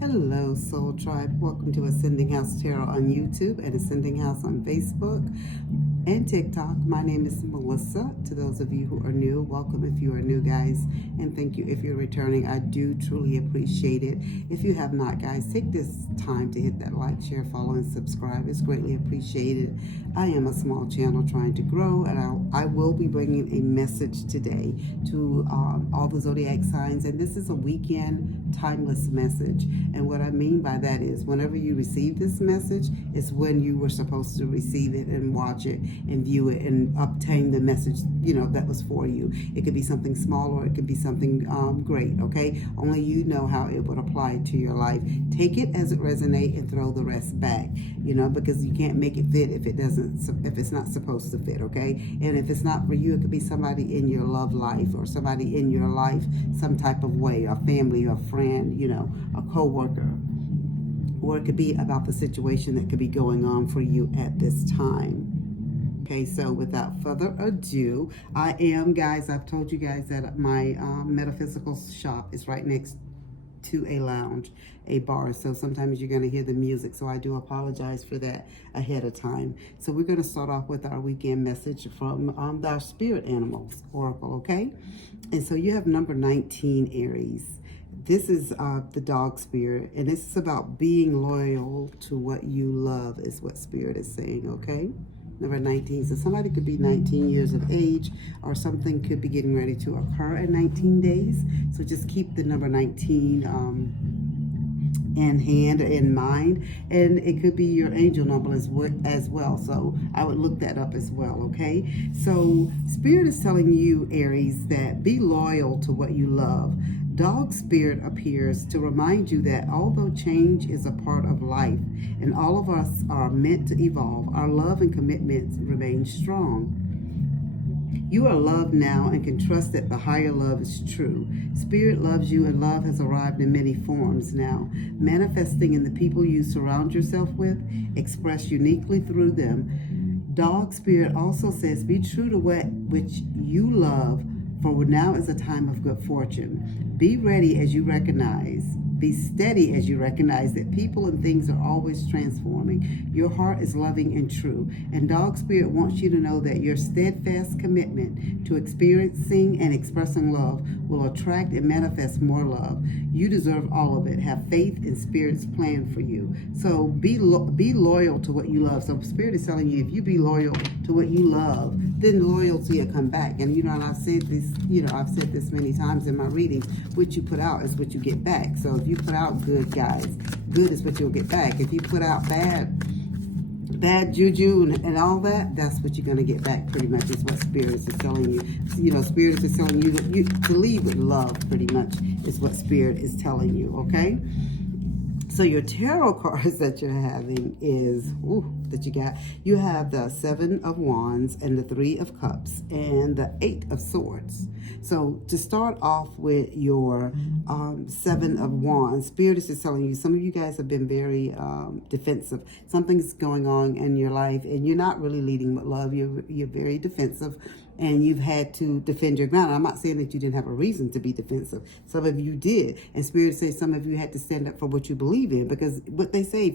Hello, Soul Tribe. Welcome to Ascending House Tarot on YouTube and Ascending House on Facebook and TikTok. My name is Melissa. To those of you who are new, welcome if you are new, guys. And thank you if you're returning. I do truly appreciate it. If you have not, guys, take this time to hit that like, share, follow, and subscribe. It's greatly appreciated. I am a small channel trying to grow, and I will be bringing a message today to all the zodiac signs. And this is a weekend timeless message. And what I mean by that is whenever you receive this message, it's when you were supposed to receive it and watch it and view it and obtain the message, that was for you. It could be something small or it could be something great, okay? Only you know how it would apply to your life. Take it as it resonates and throw the rest back, because you can't make it fit if it's not supposed to fit, okay? And if it's not for you, it could be somebody in your love life or somebody in your life some type of way, a family, a friend, a co-worker. Or it could be about the situation that could be going on for you at this time. Okay, so without further ado, I've told you guys that my metaphysical shop is right next to a lounge, a bar. So sometimes you're going to hear the music. So I do apologize for that ahead of time. So we're going to start off with our weekend message from our spirit animals oracle, okay? And so you have number 19, Aries. This is the dog spirit, and this is about being loyal to what you love is what spirit is saying, okay? Number 19, so somebody could be 19 years of age, or something could be getting ready to occur in 19 days. So just keep the number 19 in mind, and it could be your angel number as well. So I would look that up as well, okay? So spirit is telling you, Aries, that be loyal to what you love. Dog spirit appears to remind you that although change is a part of life and all of us are meant to evolve, our love and commitment remain strong. You are loved now and can trust that the higher love is true. Spirit loves you, and love has arrived in many forms now, manifesting in the people you surround yourself with, expressed uniquely through them. Dog spirit also says, be true to which you love, for now is a time of good fortune. Be ready as you recognize. Be steady as you recognize that people and things are always transforming. Your heart is loving and true. And Dog Spirit wants you to know that your steadfast commitment to experiencing and expressing love will attract and manifest more love. You deserve all of it. Have faith in Spirit's plan for you. So be loyal to what you love. So Spirit is telling you, if you be loyal to what you love, then loyalty will come back. And and I've said this many times in my readings, what you put out is what you get back. So if you put out good, guys, good is what you'll get back. If you put out bad juju and all that, that's what you're going to get back, pretty much, is what Spirit is telling you. Spirit is telling you to lead with love, pretty much, is what Spirit is telling you, okay? So your tarot cards that you're having is, you have the 7 of Wands and the 3 of Cups and the 8 of Swords. So to start off with your 7 of Wands, Spirit is telling you, some of you guys have been very defensive. Something's going on in your life and you're not really leading with love. You're very defensive, and you've had to defend your ground. I'm not saying that you didn't have a reason to be defensive. Some of you did. And Spirit says some of you had to stand up for what you believe in, because what they say,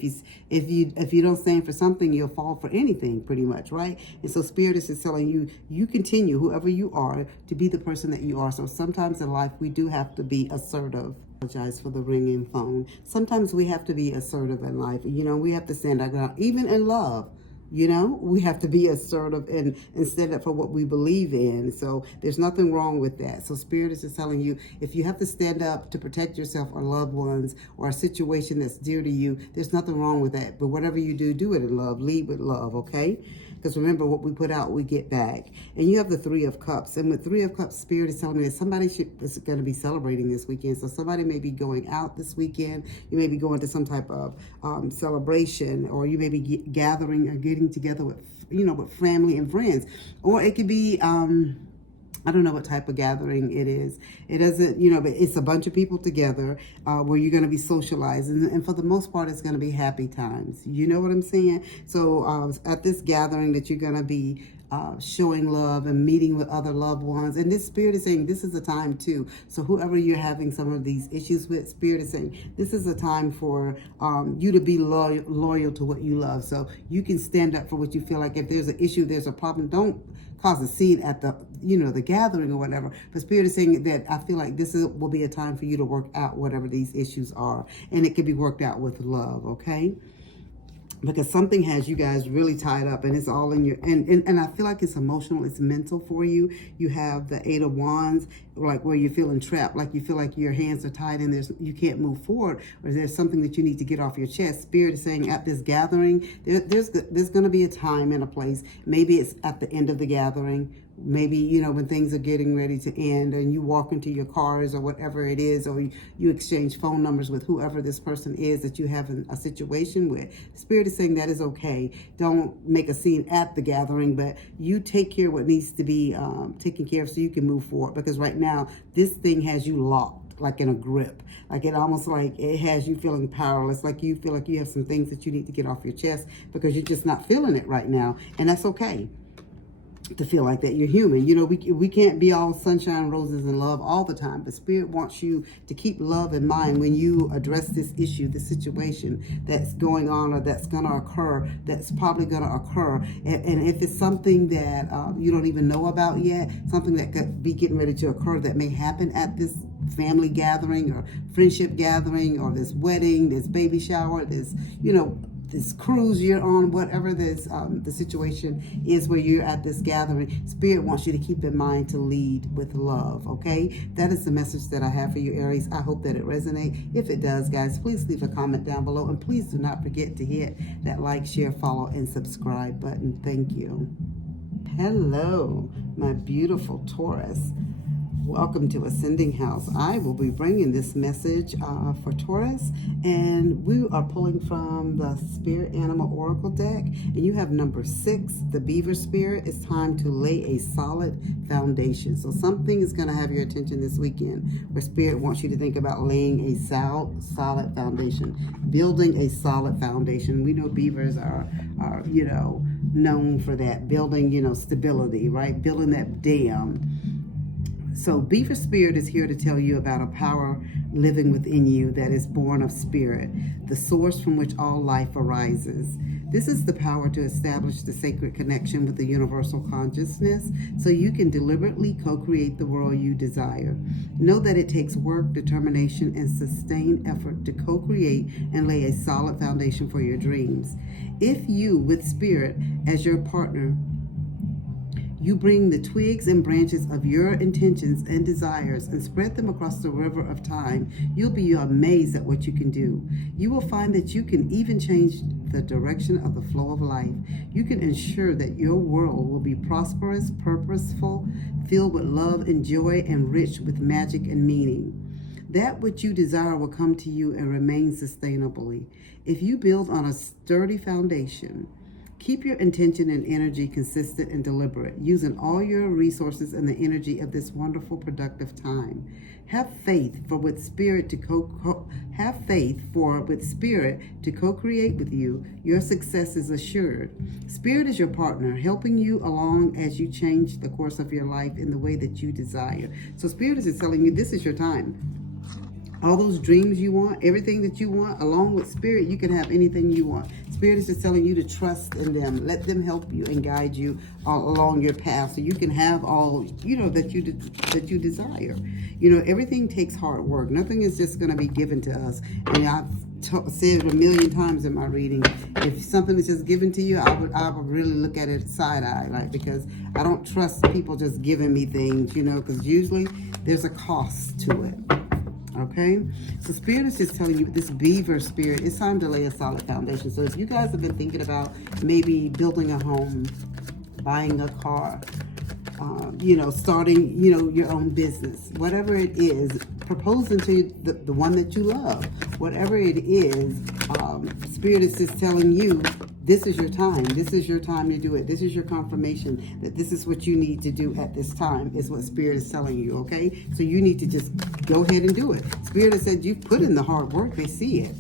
if you don't stand for something, you'll fall for anything, pretty much, right? And so Spirit is telling you, you continue, whoever you are, to be the person that you are. So sometimes in life, we do have to be assertive. Apologize for the ringing phone. Sometimes we have to be assertive in life. We have to stand our ground, even in love. We have to be assertive and stand up for what we believe in. So there's nothing wrong with that. So Spirit is just telling you, if you have to stand up to protect yourself or loved ones or a situation that's dear to you, there's nothing wrong with that. But whatever you do, do it in love. Lead with love, okay? Because remember, what we put out, we get back. And you have the 3 of Cups. And with 3 of Cups, Spirit is telling me that somebody is going to be celebrating this weekend. So somebody may be going out this weekend. You may be going to some type of celebration, or you may be gathering or getting together with, with family and friends. Or it could be, I don't know what type of gathering it is. It doesn't, but it's a bunch of people together where you're going to be socializing. And for the most part, it's going to be happy times. You know what I'm saying? So at this gathering that you're going to be showing love and meeting with other loved ones. And this Spirit is saying this is a time too. So whoever you're having some of these issues with, Spirit is saying this is a time for you to be loyal to what you love. So you can stand up for what you feel like. If there's an issue, there's a problem, don't cause a scene at the the gathering or whatever. But Spirit is saying that I feel like will be a time for you to work out whatever these issues are, and it can be worked out with love, okay? Because something has you guys really tied up, and it's all in your, and I feel like it's emotional, it's mental for you. You have the 8 of Wands, like where you're feeling trapped, like you feel like your hands are tied and you can't move forward, or there's something that you need to get off your chest. Spirit is saying at this gathering, there's going to be a time and a place. Maybe it's at the end of the gathering. Maybe, when things are getting ready to end and you walk into your cars or whatever it is, or you exchange phone numbers with whoever this person is that you have a situation with. Spirit is saying that is okay. Don't make a scene at the gathering, but you take care of what needs to be taken care of so you can move forward. Because right now, this thing has you locked, like in a grip. Like it almost like it has you feeling powerless, like you feel like you have some things that you need to get off your chest because you're just not feeling it right now. And that's okay to feel like that. You're human. We can't be all sunshine, roses, and love all the time. But Spirit wants you to keep love in mind when you address this issue, this situation that's going on or that's going to occur, that's probably going to occur. And if it's something that you don't even know about yet, something that could be getting ready to occur that may happen at this family gathering or friendship gathering or this wedding, this baby shower, this, this cruise you're on, whatever this the situation is where you're at this gathering, Spirit wants you to keep in mind to lead with love, okay? That is the message that I have for you, Aries. I hope that it resonates. If it does, guys, please leave a comment down below, and please do not forget to hit that like, share, follow, and subscribe button. Thank you. Hello, my beautiful Taurus. Welcome to Ascending House. I will be bringing this message for Taurus, and we are pulling from the Spirit Animal Oracle deck, and you have number 6, the Beaver Spirit. It's time to lay a solid foundation. So something is going to have your attention this weekend where Spirit wants you to think about laying a solid foundation, building a solid foundation. We know beavers are known for that, building, stability, right? Building that dam. So Beaver Spirit is here to tell you about a power living within you that is born of spirit, the source from which all life arises. This is the power to establish the sacred connection with the universal consciousness so you can deliberately co-create the world you desire. Know that it takes work, determination, and sustained effort to co-create and lay a solid foundation for your dreams. If you, with Spirit as your partner, you bring the twigs and branches of your intentions and desires and spread them across the river of time, you'll be amazed at what you can do. You will find that you can even change the direction of the flow of life. You can ensure that your world will be prosperous, purposeful, filled with love and joy, and rich with magic and meaning. That which you desire will come to you and remain sustainably. If you build on a sturdy foundation, keep your intention and energy consistent and deliberate, using all your resources and the energy of this wonderful, productive time. Have faith for with Spirit to co-create with you. Your success is assured. Spirit is your partner, helping you along as you change the course of your life in the way that you desire. So Spirit is telling you this is your time. All those dreams you want, everything that you want, along with Spirit, you can have anything you want. Spirit is just telling you to trust in them. Let them help you and guide you all along your path so you can have all, that you desire. Everything takes hard work. Nothing is just going to be given to us. And I've said it a million times in my reading. If something is just given to you, I would really look at it side-eye, because I don't trust people just giving me things, because usually there's a cost to it. Okay, so Spirit is just telling you, this Beaver Spirit, it's time to lay a solid foundation. So if you guys have been thinking about maybe building a home, buying a car, starting, your own business, whatever it is, proposing to the one that you love, whatever it is, Spirit is just telling you, this is your time. This is your time to do it. This is your confirmation that this is what you need to do at this time, is what Spirit is telling you, okay? So you need to just go ahead and do it. Spirit has said you've put in the hard work. They see it.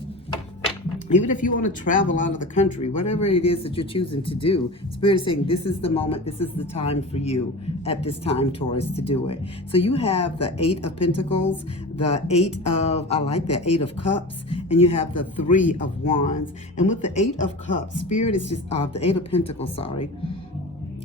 Even if you want to travel out of the country, whatever it is that you're choosing to do, Spirit is saying this is the moment, this is the time for you at this time, Taurus, to do it. So you have the 8 of Pentacles, the 8 of, I like that, 8 of Cups, and you have the 3 of Wands. And with the 8 of Cups, Spirit is just, the 8 of Pentacles, sorry.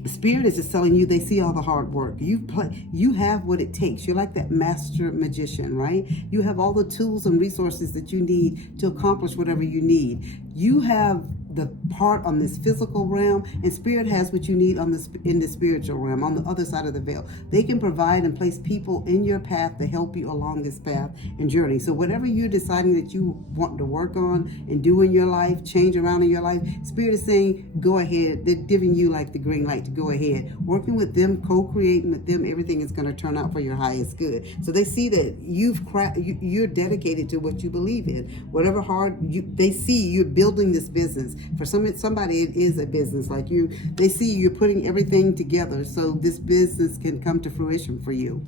Spirit is just telling you they see all the hard work. You have what it takes. You're like that master magician, right? You have all the tools and resources that you need to accomplish whatever you need. You have the part on this physical realm, and Spirit has what you need on this in the spiritual realm, on the other side of the veil. They can provide and place people in your path to help you along this path and journey. So whatever you're deciding that you want to work on and do in your life, change around in your life, Spirit is saying, go ahead. They're giving you like the green light to go ahead. Working with them, co-creating with them, everything is going to turn out for your highest good. So they see that you're dedicated to what you believe in. Whatever they see you're building this business. For somebody, it is a business. Like they see you're putting everything together so this business can come to fruition for you.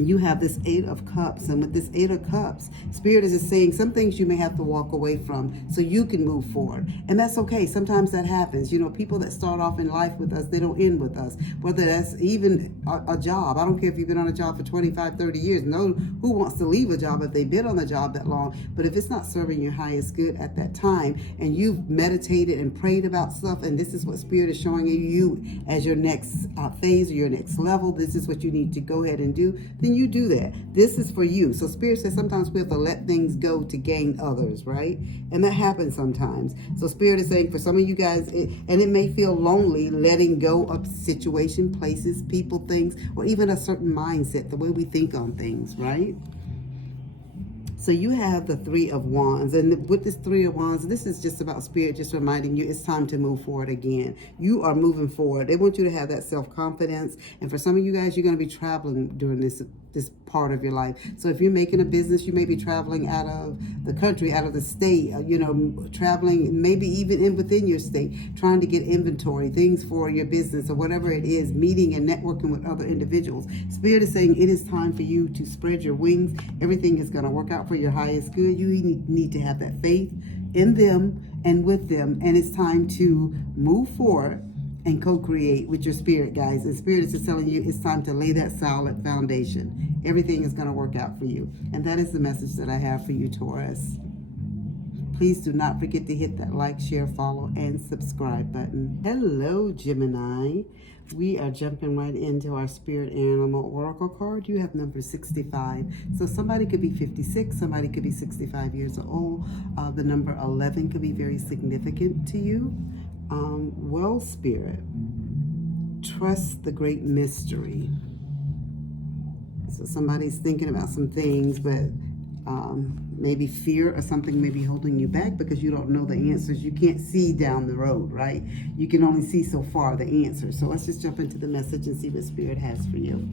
You have this 8 of Cups, and with this 8 of Cups, Spirit is just saying some things you may have to walk away from so you can move forward. And that's okay. Sometimes that happens. You know, people that start off in life with us, they don't end with us. Whether that's even a job. I don't care if you've been on a job for 25, 30 years. No, who wants to leave a job if they've been on the job that long? But if it's not serving your highest good at that time, and you've meditated and prayed about stuff, and this is what Spirit is showing you as your next phase or your next level, this is what you need to go ahead and do, then you do that. This is for you. So Spirit says sometimes we have to let things go to gain others, right? And that happens sometimes. So Spirit is saying for some of you guys, and it may feel lonely letting go of situation, places, people, things, or even a certain mindset, the way we think on things, right? So you have the 3 of Wands, and with this 3 of Wands, this is just about Spirit just reminding you it's time to move forward again. You are moving forward. They want you to have that self-confidence, and for some of you guys, you're going to be traveling during this part of your life. So if you're making a business, you may be traveling out of the country, out of the state, traveling maybe even within your state, trying to get inventory, things for your business or whatever it is, meeting and networking with other individuals. Spirit is saying it is time for you to spread your wings. Everything is going to work out for your highest good. You need to have that faith in them and with them, and it's time to move forward and co-create with your Spirit, guys. And Spirit is just telling you it's time to lay that solid foundation. Everything is going to work out for you. And that is the message that I have for you, Taurus. Please do not forget to hit that like, share, follow, and subscribe button. Hello, Gemini. We are jumping right into our Spirit Animal Oracle card. You have number 65. So somebody could be 56, somebody could be 65 years old. The number 11 could be very significant to you. Well, Spirit, trust the great mystery. So somebody's thinking about some things, but maybe fear or something may be holding you back because you don't know the answers. You can't see down the road, right? You can only see so far the answers. So let's just jump into the message and see what Spirit has for you.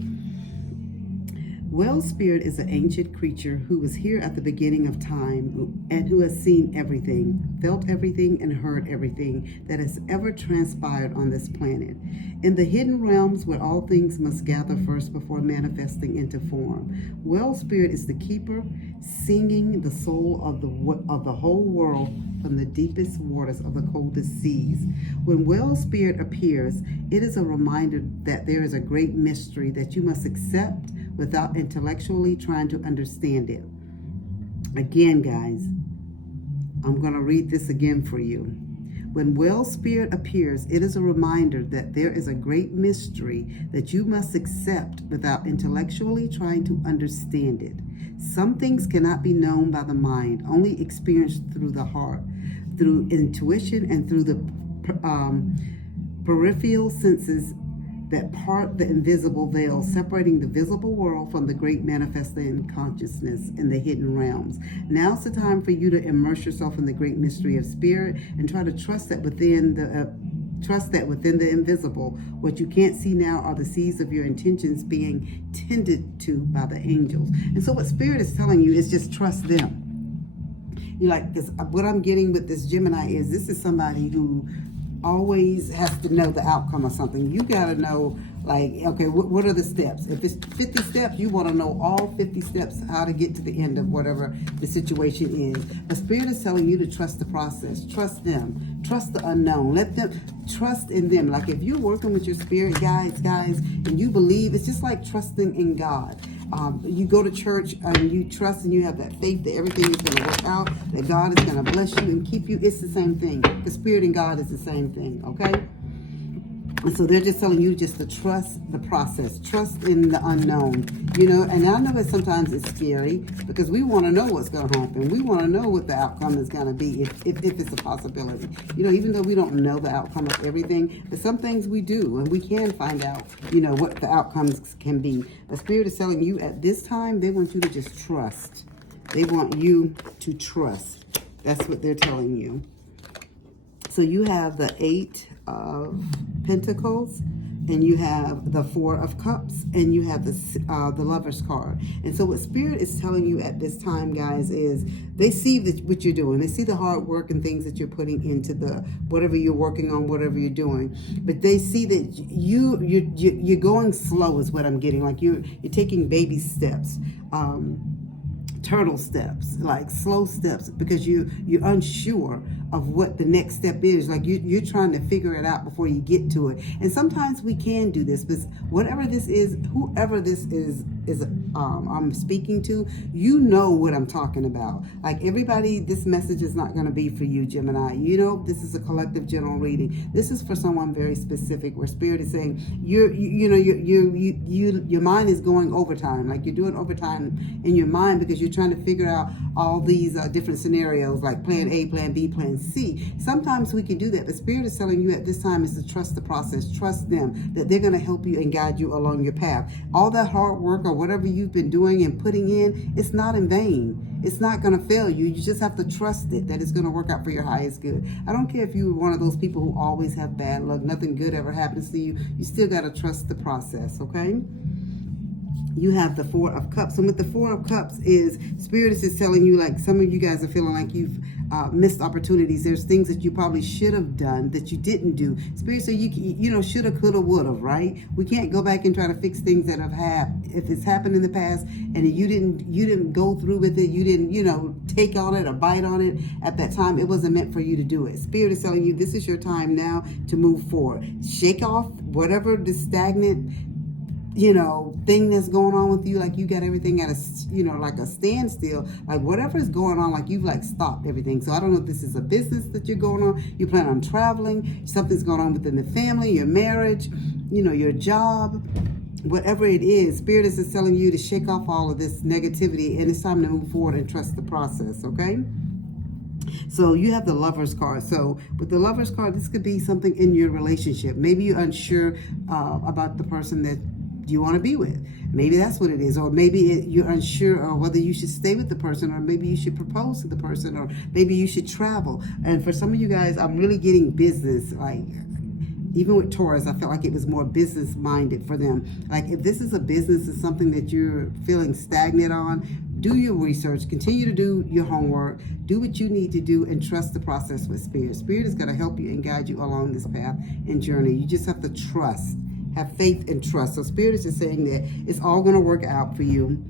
Well, Spirit is an ancient creature who was here at the beginning of time and who has seen everything, felt everything, and heard everything that has ever transpired on this planet. In the hidden realms where all things must gather first before manifesting into form, Well, Spirit is the keeper, singing the soul of the whole world from the deepest waters of the coldest seas. When Well Spirit appears, it is a reminder that there is a great mystery that you must accept without intellectually trying to understand it. Again, guys, I'm going to read this again for you. When Well Spirit appears, it is a reminder that there is a great mystery that you must accept without intellectually trying to understand it. Some things cannot be known by the mind, only experienced through the heart, through intuition, and through the peripheral senses that part the invisible veil, separating the visible world from the great manifesting consciousness in the hidden realms. Now's the time for you to immerse yourself in the great mystery of Spirit and try to trust that within the invisible, what you can't see now are the seeds of your intentions being tended to by the angels. And so what Spirit is telling you is just trust them. You like this. What I'm getting with this Gemini is this is somebody who always has to know the outcome of something. You got to know Like, okay, what are the steps? If it's 50 steps, you want to know all 50 steps, how to get to the end of whatever the situation is. The Spirit is telling you to trust the process. Trust them. Trust the unknown. Let them trust in them. Like if you're working with your spirit guides, guys, and you believe, it's just like trusting in God. You go to church and you trust and you have that faith that everything is going to work out, that God is going to bless you and keep you. It's the same thing. The Spirit and God is the same thing, okay? And so they're just telling you just to trust the process, trust in the unknown, you know. And I know that sometimes it's scary because we want to know what's going to happen. We want to know what the outcome is going to be if it's a possibility. You know, even though we don't know the outcome of everything, but some things we do, and we can find out, you know, what the outcomes can be. The Spirit is telling you at this time, they want you to just trust. They want you to trust. That's what they're telling you. So you have the 8 of Pentacles, and you have the 4 of Cups, and you have the Lover's card. And so what Spirit is telling you at this time, guys, is they see what you're doing. They see the hard work and things that you're putting into the whatever you're working on, whatever you're doing. But they see that you're going slow, is what I'm getting. Like you're taking baby steps. Turtle steps, like slow steps, because you're unsure of what the next step is. Like you're trying to figure it out before you get to it. And sometimes we can do this, but whatever this is, whoever this is I'm speaking to, you know what I'm talking about. Like everybody, this message is not going to be for you, Gemini. You know, this is a collective general reading. This is for someone very specific, where Spirit is saying your mind is going overtime. Like you're doing overtime in your mind because you're trying to figure out all these different scenarios, like plan A, plan B, plan C. Sometimes we can do that, but Spirit is telling you at this time is to trust the process. Trust them, that they're going to help you and guide you along your path. All that hard work or whatever you've been doing and putting in, it's not in vain. It's not going to fail you. You just have to trust it, that it's going to work out for your highest good. I don't care if you're one of those people who always have bad luck, nothing good ever happens to you. You still got to trust the process, okay? You have the 4 of Cups. And with the 4 of Cups is, Spirit is just telling you, like some of you guys are feeling like you've missed opportunities. There's things that you probably should have done that you didn't do. Spirit said you know, shoulda, coulda, woulda, right? We can't go back and try to fix things that have happened. If it's happened in the past and you didn't go through with it, you didn't, you know, take on it or bite on it at that time, it wasn't meant for you to do it. Spirit is telling you this is your time now to move forward. Shake off whatever the stagnant, you know, thing that's going on with you. Like you got everything at a, you know, like a standstill. Like whatever is going on, like you've like stopped everything. So I don't know if this is a business that you're going on, you plan on traveling, something's going on within the family, your marriage, you know, your job, whatever it is. Spirit is just telling you to shake off all of this negativity, and it's time to move forward and trust the process, okay? So you have the Lover's card. So with the Lover's card, this could be something in your relationship. Maybe you're unsure about the person that you want to be with. Maybe that's what it is. Or maybe you're unsure of whether you should stay with the person, or maybe you should propose to the person, or maybe you should travel. And for some of you guys, I'm really getting business. Like even with Taurus, I felt like it was more business minded for them. Like if this is a business, is something that you're feeling stagnant on, do your research, continue to do your homework, do what you need to do, and trust the process with Spirit. Spirit is going to help you and guide you along this path and journey. You just have to trust. Have faith and trust. So Spirit is just saying that it's all going to work out for you.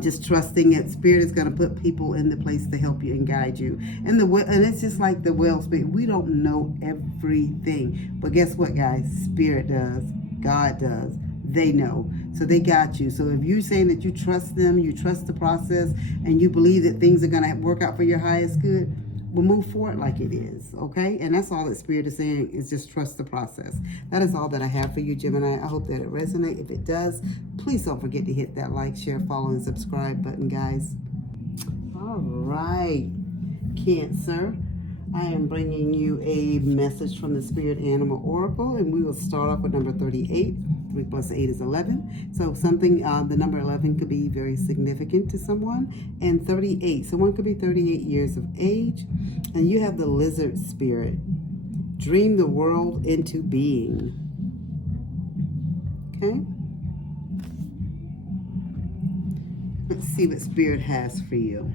Just trusting it. Spirit is going to put people in the place to help you and guide you. And it's just like the well Spirit. We don't know everything. But guess what, guys? Spirit does. God does. They know. So they got you. So if you're saying that you trust them, you trust the process, and you believe that things are going to work out for your highest good, we'll move forward like it is, okay? And that's all that Spirit is saying, is just trust the process. That is all that I have for you, Gemini. I hope that it resonates. If it does, please don't forget to hit that like, share, follow, and subscribe button, guys. All right, Cancer. I am bringing you a message from the Spirit Animal Oracle, and we will start off with number 38. 3 plus 8 is 11. So something, the number 11 could be very significant to someone. And 38, someone could be 38 years of age. And you have the Lizard Spirit. Dream the world into being. Okay? Let's see what Spirit has for you.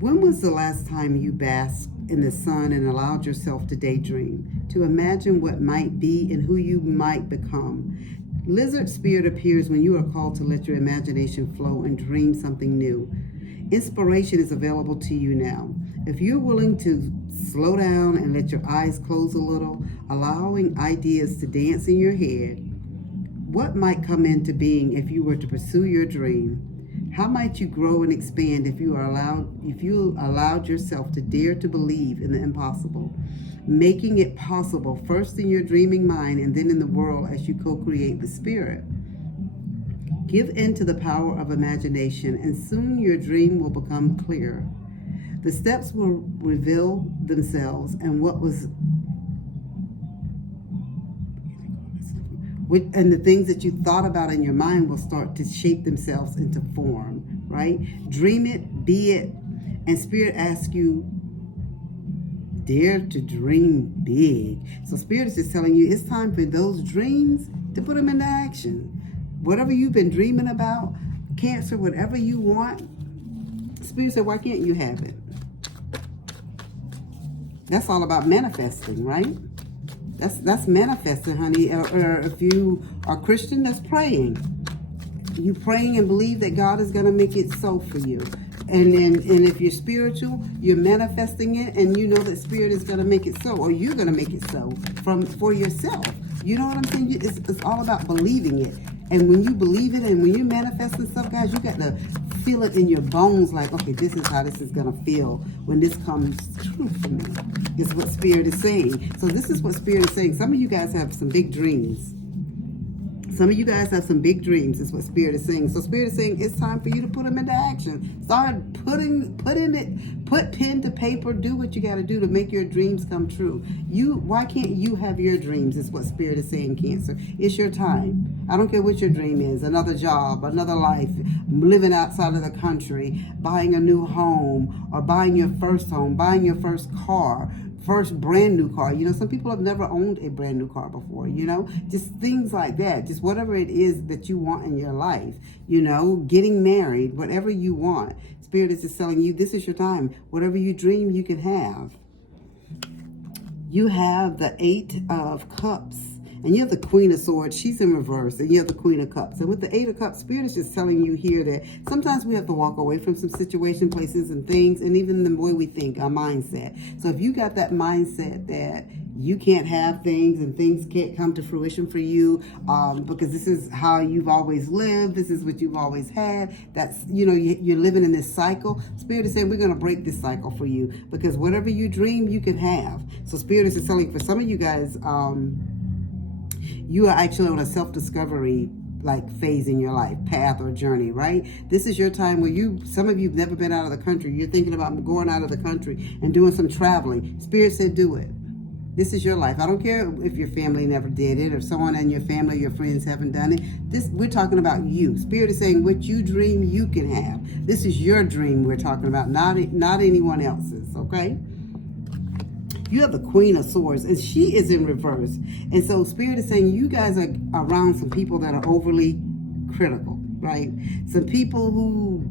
When was the last time you basked in the sun and allowed yourself to daydream, to imagine what might be and who you might become. Lizard spirit appears when you are called to let your imagination flow and dream something new. Inspiration is available to you now. If you're willing to slow down and let your eyes close a little, allowing ideas to dance in your head, what might come into being if you were to pursue your dream? How might you grow and expand if you allowed yourself to dare to believe in the impossible, making it possible first in your dreaming mind and then in the world as you co-create with spirit? Give in to the power of imagination, and soon your dream will become clear. The steps will reveal themselves, and the things that you thought about in your mind will start to shape themselves into form, right? Dream it, be it, and Spirit asks you, dare to dream big. So Spirit is just telling you it's time for those dreams to put them into action. Whatever you've been dreaming about, Cancer, whatever you want, Spirit said, why can't you have it? That's all about manifesting, right? That's manifesting, honey. Or if you are Christian, that's praying. You praying and believe that God is going to make it so for you. And if you're spiritual, you're manifesting it, and you know that Spirit is going to make it so, or you're going to make it so for yourself. You know what I'm saying? It's all about believing it. And when you believe it and when you're manifesting stuff, guys, you got to feel it in your bones like, okay, this is how this is going to feel when this comes true for me. Is what Spirit is saying. So this is what Spirit is saying. Some of you guys have some big dreams. Some of you guys have some big dreams, is what Spirit is saying. So Spirit is saying it's time for you to put them into action. Start put pen to paper, do what you got to do to make your dreams come true. Why can't you have your dreams, is what Spirit is saying, Cancer. It's your time. I don't care what your dream is, another job, another life, living outside of the country, buying a new home, or buying your first home, buying your first car, first brand new car. You know, some people have never owned a brand new car before, you know, just things like that. Just whatever it is that you want in your life, you know, getting married, whatever you want. Spirit is just telling you this is your time. Whatever you dream, you can have. You have the 8 of Cups. And you have the Queen of Swords. She's in reverse. And you have the Queen of Cups. And with the 8 of Cups, Spirit is just telling you here that sometimes we have to walk away from some situation, places, and things, and even the way we think, our mindset. So if you got that mindset that you can't have things and things can't come to fruition for you because this is how you've always lived, this is what you've always had, that's, you know, you're living in this cycle. Spirit is saying we're going to break this cycle for you, because whatever you dream, you can have. So Spirit is just telling for some of you guys, you are actually on a self-discovery phase in your life, path or journey, right? This is your time where some of you have never been out of the country. You're thinking about going out of the country and doing some traveling. Spirit said do it. This is your life. I don't care if your family never did it, or someone in your family, your friends haven't done it. We're talking about you. Spirit is saying what you dream, you can have. This is your dream we're talking about, not anyone else's, okay? You have the Queen of Swords, and she is in reverse. And so Spirit is saying you guys are around some people that are overly critical, right? Some people who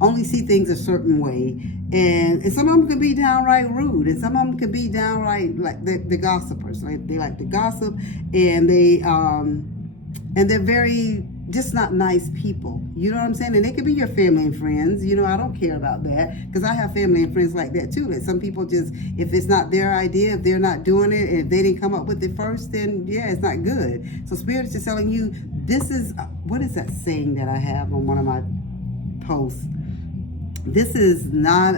only see things a certain way. And some of them can be downright rude, and some of them can be downright like the gossipers. They like to gossip, and they're very just not nice people. You know what I'm saying? And they could be your family and friends. You know, I don't care about that, because I have family and friends like that too. That some people just, if it's not their idea, if they're not doing it, and if they didn't come up with it first, then yeah, it's not good. So Spirit is just telling you, this is, what is that saying that I have on one of my posts? This is not,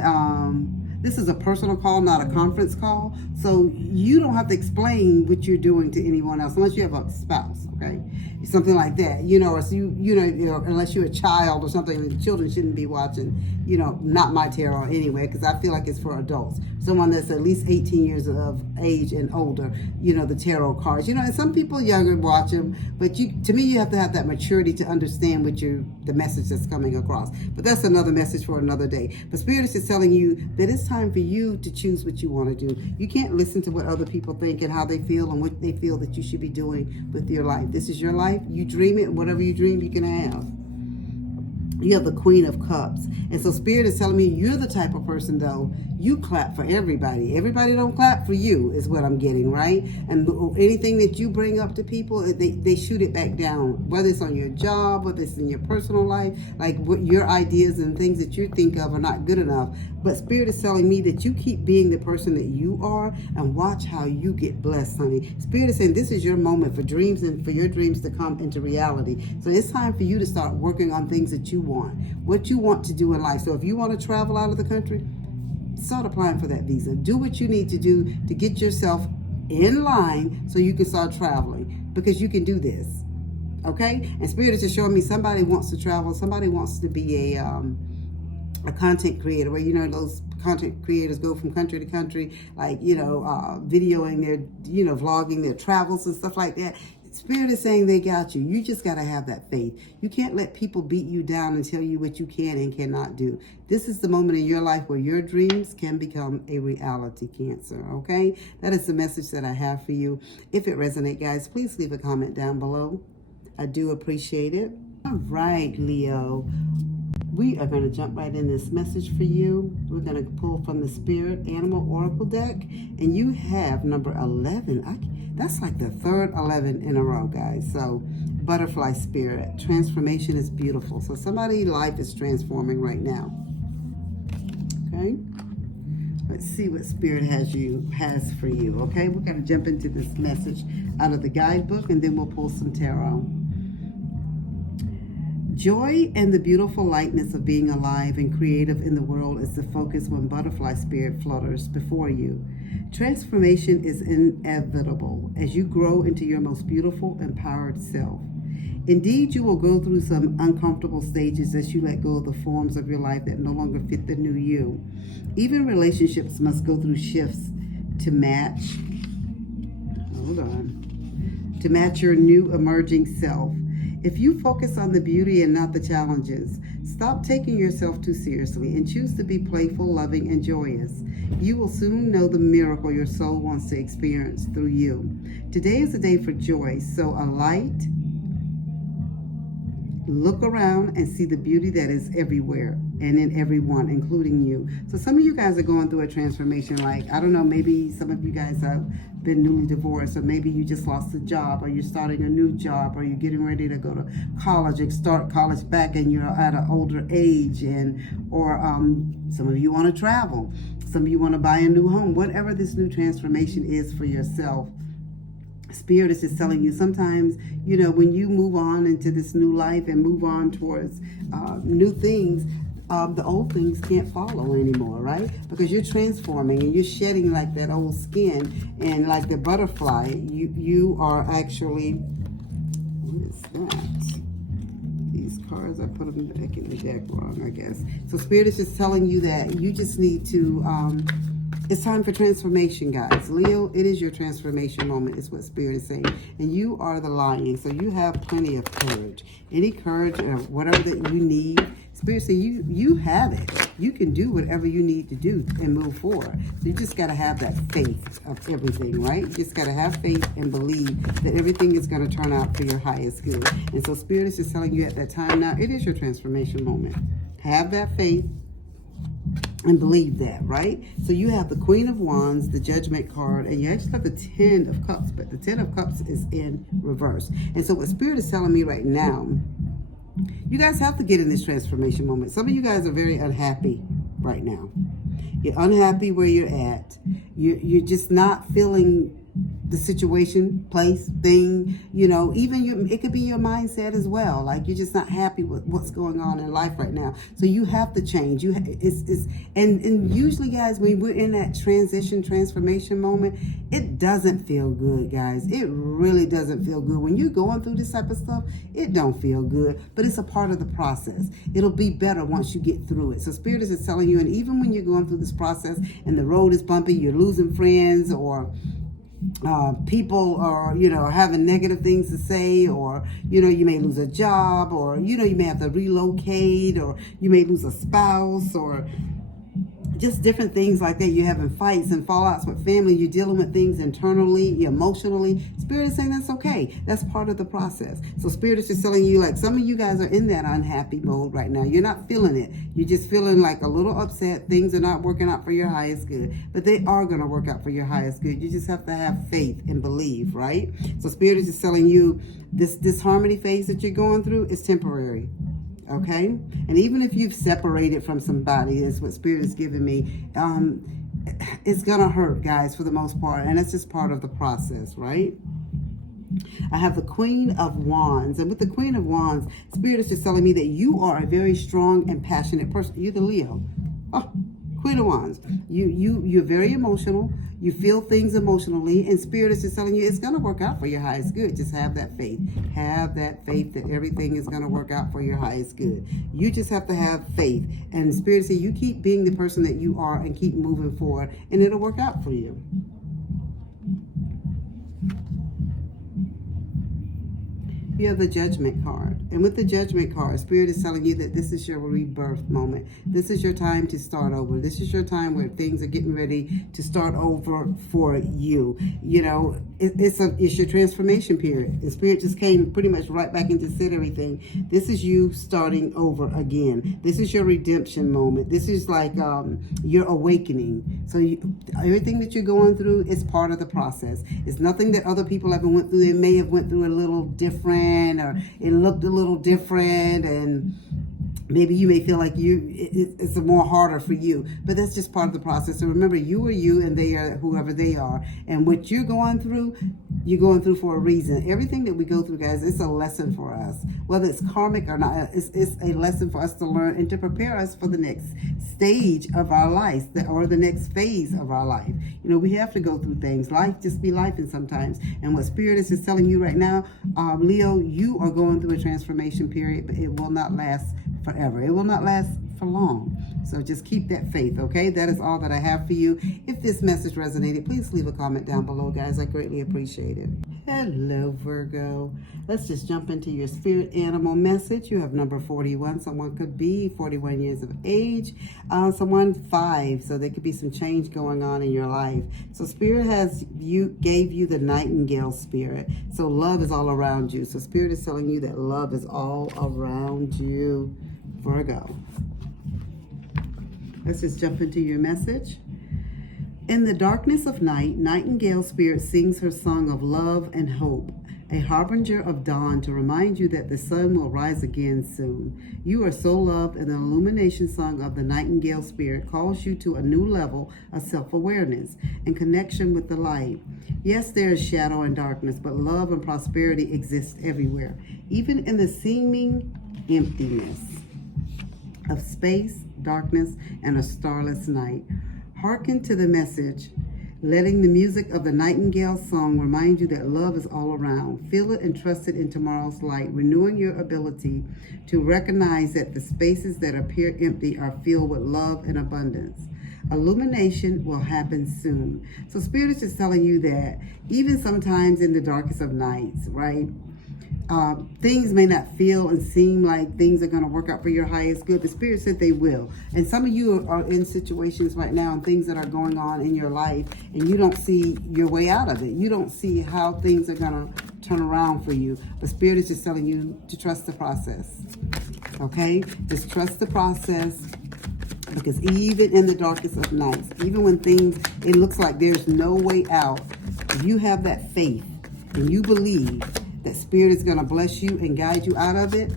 this is a personal call, not a conference call. So you don't have to explain what you're doing to anyone else, unless you have a spouse, okay? Something like that, you know, or so you know, unless you're a child or something. The children shouldn't be watching, you know, not my tarot anyway, because I feel like it's for adults. Someone that's at least 18 years of age and older, you know, the tarot cards, you know, and some people younger watch them, but to me, you have to have that maturity to understand the message that's coming across. But that's another message for another day. But Spirit is just telling you that it's time for you to choose what you want to do. You can't listen to what other people think and how they feel and what they feel that you should be doing with your life. This is your life. You dream it, and whatever you dream, you can have. You have the Queen of Cups. And so Spirit is telling me you're the type of person, though, you clap for everybody. Everybody don't clap for you is what I'm getting, right? And anything that you bring up to people, they shoot it back down, whether it's on your job, whether it's in your personal life, like what your ideas and things that you think of are not good enough. But Spirit is telling me that you keep being the person that you are and watch how you get blessed, honey. Spirit is saying this is your moment for dreams and for your dreams to come into reality. So it's time for you to start working on things that you want, what you want to do in life. So if you want to travel out of the country, start applying for that visa. Do what you need to do to get yourself in line so you can start traveling, because you can do this. Okay? And Spirit is just showing me somebody wants to travel. Somebody wants to be a content creator, where, you know, those content creators go from country to country, like, you know, videoing their, you know, vlogging their travels and stuff like that. Spirit is saying they got you. You just got to have that faith. You can't let people beat you down and tell you what you can and cannot do. This is the moment in your life where your dreams can become a reality, Cancer, okay? That is the message that I have for you. If it resonates, guys, please leave a comment down below. I do appreciate it. All right, Leo. We are going to jump right in this message for you. We're going to pull from the Spirit Animal Oracle deck. And you have number 11. That's like the third 11 in a row, guys. So, Butterfly Spirit. Transformation is beautiful. So, somebody's life is transforming right now. Okay? Let's see what Spirit has for you. Okay? We're going to jump into this message out of the guidebook, and then we'll pull some tarot. Joy and the beautiful lightness of being alive and creative in the world is the focus when Butterfly Spirit flutters before you. Transformation is inevitable as you grow into your most beautiful, empowered self. Indeed, you will go through some uncomfortable stages as you let go of the forms of your life that no longer fit the new you. Even relationships must go through shifts to match your new emerging self. If you focus on the beauty and not the challenges, stop taking yourself too seriously and choose to be playful, loving, and joyous. You will soon know the miracle your soul wants to experience through you. Today is a day for joy, so alight, look around, and see the beauty that is everywhere and in everyone, including you. So some of you guys are going through a transformation, like, I don't know, maybe some of you guys have been newly divorced, or maybe you just lost a job, or you're starting a new job, or you're getting ready to go to college and start college back, and you're at an older age, or some of you want to travel, some of you want to buy a new home. Whatever this new transformation is for yourself, Spirit is just telling you sometimes, you know, when you move on into this new life and move on towards new things, the old things can't follow anymore, right? Because you're transforming and you're shedding like that old skin, and like the butterfly, you are actually, what is that? These cards, I put them back in the deck wrong, I guess. So Spirit is just telling you that you just need to, it's time for transformation, guys. Leo, it is your transformation moment, is what Spirit is saying. And you are the lion, so you have plenty of courage. Any courage or whatever that you need, Spirit says you have it. You can do whatever you need to do and move forward. So you just got to have that faith of everything, right? You just got to have faith and believe that everything is going to turn out for your highest good. And so Spirit is just telling you at that time now, it is your transformation moment. Have that faith and believe that, right? So you have the Queen of Wands, the Judgment card, and you actually have the Ten of Cups, but the Ten of Cups is in reverse. And so what Spirit is telling me right now, you guys have to get in this transformation moment. Some of you guys are very unhappy right now. You're unhappy where you're at. You're just not feeling the situation, place, thing, you know, even it could be your mindset as well. Like you're just not happy with what's going on in life right now. So you have to change. And usually, guys, when we're in that transformation moment, it doesn't feel good, guys. It really doesn't feel good. When you're going through this type of stuff, it don't feel good, but it's a part of the process. It'll be better once you get through it. So Spirit is telling you, and even when you're going through this process and the road is bumpy, you're losing friends, or people are, you know, having negative things to say, or, you know, you may lose a job, or, you know, you may have to relocate, or you may lose a spouse, or just different things like that. You're having fights and fallouts with family. You're dealing with things internally, emotionally. Spirit is saying that's okay. That's part of the process. So Spirit is just telling you, like, some of you guys are in that unhappy mode right now. You're not feeling it. You're just feeling like a little upset. Things are not working out for your highest good. But they are going to work out for your highest good. You just have to have faith and believe, right? So Spirit is just telling you this disharmony phase that you're going through is temporary. Okay, and even if you've separated from somebody, is what Spirit is giving me, it's gonna hurt, guys, for the most part, and it's just part of the process, right? I have the Queen of Wands, and with the Queen of Wands, Spirit is just telling me that you are a very strong and passionate person. You're the Leo. Oh, Queen of Wands. You're very emotional. You feel things emotionally, and Spirit is just telling you it's going to work out for your highest good. Just have that faith. Have that faith that everything is going to work out for your highest good. You just have to have faith. And Spirit says you keep being the person that you are and keep moving forward, and it'll work out for you. You have the Judgment card. And with the Judgment card, Spirit is telling you that this is your rebirth moment. This is your time to start over. This is your time where things are getting ready to start over for you. You know, it's your transformation period. And Spirit just came pretty much right back and just said everything. This is you starting over again. This is your redemption moment. This is like your awakening. So everything that you're going through is part of the process. It's nothing that other people haven't went through. They may have went through a little different, or it looked a little different, and maybe you may feel like it's more harder for you, but that's just part of the process. So remember, you are you and they are whoever they are, and what you're going through for a reason. Everything that we go through, guys, it's a lesson for us, whether it's karmic or not. It's a lesson for us to learn and to prepare us for the next stage of our life, or the next phase of our life. You know, we have to go through things. Life just be lifing sometimes, and what Spirit is just telling you right now, Leo, you are going through a transformation period, but it will not last forever. It will not last for long. So just keep that faith, okay? That is all that I have for you. If this message resonated, please leave a comment down below, guys. I greatly appreciate it. Hello, Virgo. Let's just jump into your spirit animal message. You have number 41. Someone could be 41 years of age. Someone 5. So there could be some change going on in your life. So Spirit gave you the Nightingale spirit. So love is all around you. So Spirit is telling you that love is all around you, Virgo. Let's just jump into your message. In the darkness of night, Nightingale spirit sings her song of love and hope, a harbinger of dawn to remind you that the sun will rise again soon. You are so loved, and the illumination song of the Nightingale spirit calls you to a new level of self-awareness and connection with the light. Yes, there is shadow and darkness, but love and prosperity exist everywhere, even in the seeming emptiness of space, darkness, and a starless night. Hearken to the message, letting the music of the Nightingale song remind you that love is all around. Feel it and trust it in tomorrow's light, renewing your ability to recognize that the spaces that appear empty are filled with love and abundance. Illumination will happen soon. So Spirit is just telling you that even sometimes in the darkest of nights, right? Things may not feel and seem like things are going to work out for your highest good. The Spirit said they will. And some of you are in situations right now and things that are going on in your life, and you don't see your way out of it. You don't see how things are going to turn around for you. But Spirit is just telling you to trust the process. Okay? Just trust the process. Because even in the darkest of nights, even when it looks like there's no way out, if you have that faith and you believe that Spirit is going to bless you and guide you out of it,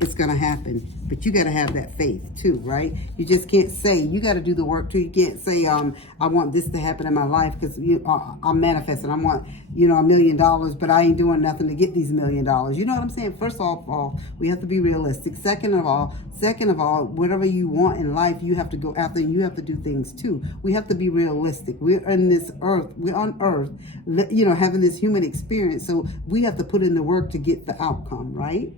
it's going to happen. But you got to have that faith too, right? You just can't say, you got to do the work too. You can't say, I want this to happen in my life because I'm manifesting. I want, $1 million, but I ain't doing nothing to get these $1 million. You know what I'm saying? First of all, we have to be realistic. Second of all, whatever you want in life, you have to go after, and you have to do things too. We have to be realistic. We're on earth, having this human experience. So we have to put in the work to get the outcome, right?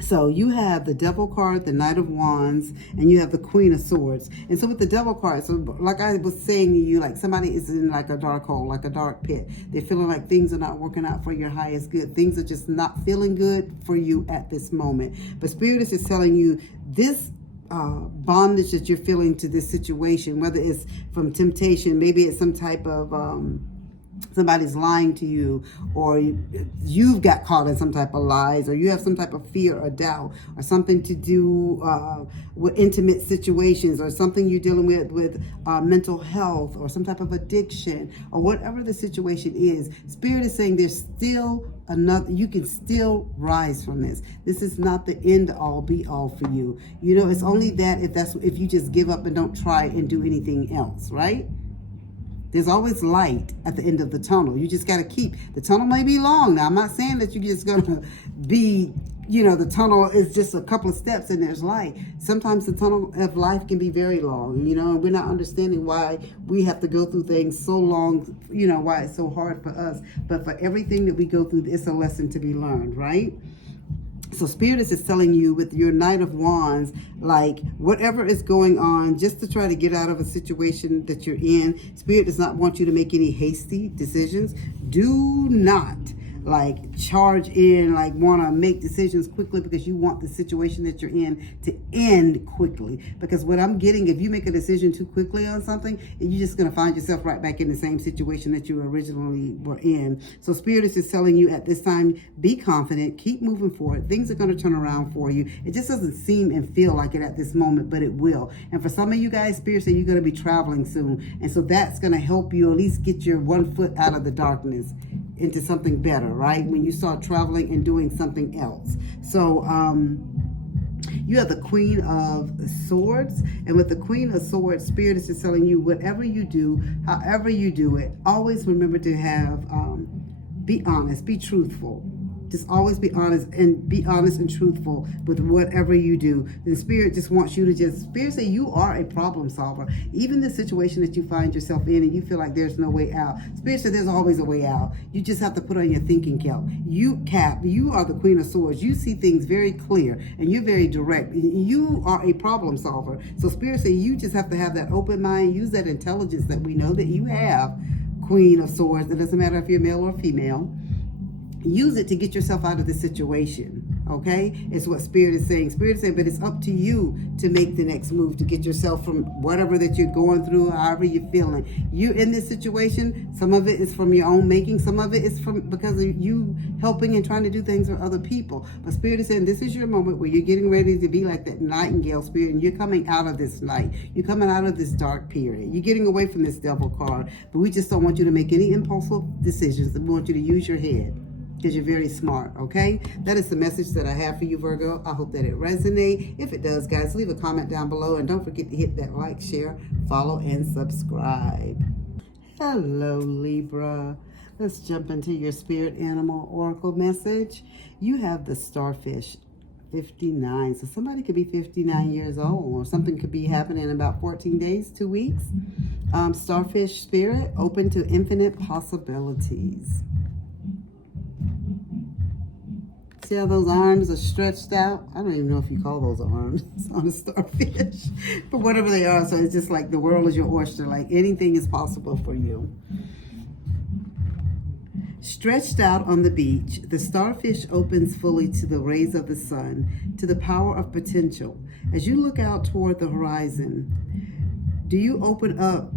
So you have the Devil card, the Knight of Wands, and you have the Queen of Swords. And so with the Devil card, so like I was saying to you, like somebody is in like a dark hole, like a dark pit. They're feeling like things are not working out for your highest good. Things are just not feeling good for you at this moment. But Spirit is just telling you this bondage that you're feeling to this situation, whether it's from temptation, maybe it's some type of somebody's lying to you, or you've got caught in some type of lies, or you have some type of fear or doubt, or something to do with intimate situations, or something you're dealing with mental health, or some type of addiction, or whatever the situation is. Spirit is saying there's still another, you can still rise from this. This is not the end all be all for you. You know, it's only that if you just give up and don't try and do anything else, right? There's always light at the end of the tunnel. You just got to keep, the tunnel may be long. Now, I'm not saying that you're just going to be, you know, the tunnel is just a couple of steps and there's light. Sometimes the tunnel of life can be very long, you know, and we're not understanding why we have to go through things so long, you know, why it's so hard for us. But for everything that we go through, it's a lesson to be learned, right? So Spirit is just telling you with your Knight of Wands, like whatever is going on, just to try to get out of a situation that you're in. Spirit does not want you to make any hasty decisions. Do not like charge in, like want to make decisions quickly because you want the situation that you're in to end quickly. Because what I'm getting, if you make a decision too quickly on something, you're just going to find yourself right back in the same situation that you originally were in. So Spirit is just telling you at this time, be confident, keep moving forward. Things are going to turn around for you. It just doesn't seem and feel like it at this moment, but it will. And for some of you guys, Spirit said you're going to be traveling soon. And so that's going to help you at least get your one foot out of the darkness into something better, right? When you start traveling and doing something else. So you have the Queen of Swords, and with the Queen of Swords, Spirit is just telling you whatever you do, however you do it, always remember to have be honest, be truthful. Just always be honest and truthful with whatever you do. The Spirit just wants you to Spirit say you are a problem solver. Even the situation that you find yourself in and you feel like there's no way out, Spirit said there's always a way out. You just have to put on your thinking cap. You are the Queen of Swords. You see things very clear and you're very direct. You are a problem solver. So Spirit say you just have to have that open mind, use that intelligence that we know that you have, Queen of Swords. It doesn't matter if you're male or female. Use it to get yourself out of the situation, okay? It's what Spirit is saying. Spirit is saying, but it's up to you to make the next move to get yourself from whatever that you're going through, however you're feeling. You're in this situation. Some of it is from your own making. Some of it is from because of you helping and trying to do things for other people. But Spirit is saying this is your moment where you're getting ready to be like that nightingale, Spirit, and you're coming out of this night. You're coming out of this dark period. You're getting away from this devil card. But we just don't want you to make any impulsive decisions. We want you to use your head, because you're very smart, okay? That is the message that I have for you, Virgo. I hope that it resonates. If it does, guys, leave a comment down below. And don't forget to hit that like, share, follow, and subscribe. Hello, Libra. Let's jump into your spirit animal oracle message. You have the starfish, 59. So somebody could be 59 years old, or something could be happening in about 14 days, 2 weeks. Starfish spirit, open to infinite possibilities. See how those arms are stretched out? I don't even know if you call those arms on a starfish, but whatever they are. So it's just like the world is your oyster. Like anything is possible for you. Stretched out on the beach, the starfish opens fully to the rays of the sun, to the power of potential. As you look out toward the horizon, do you open up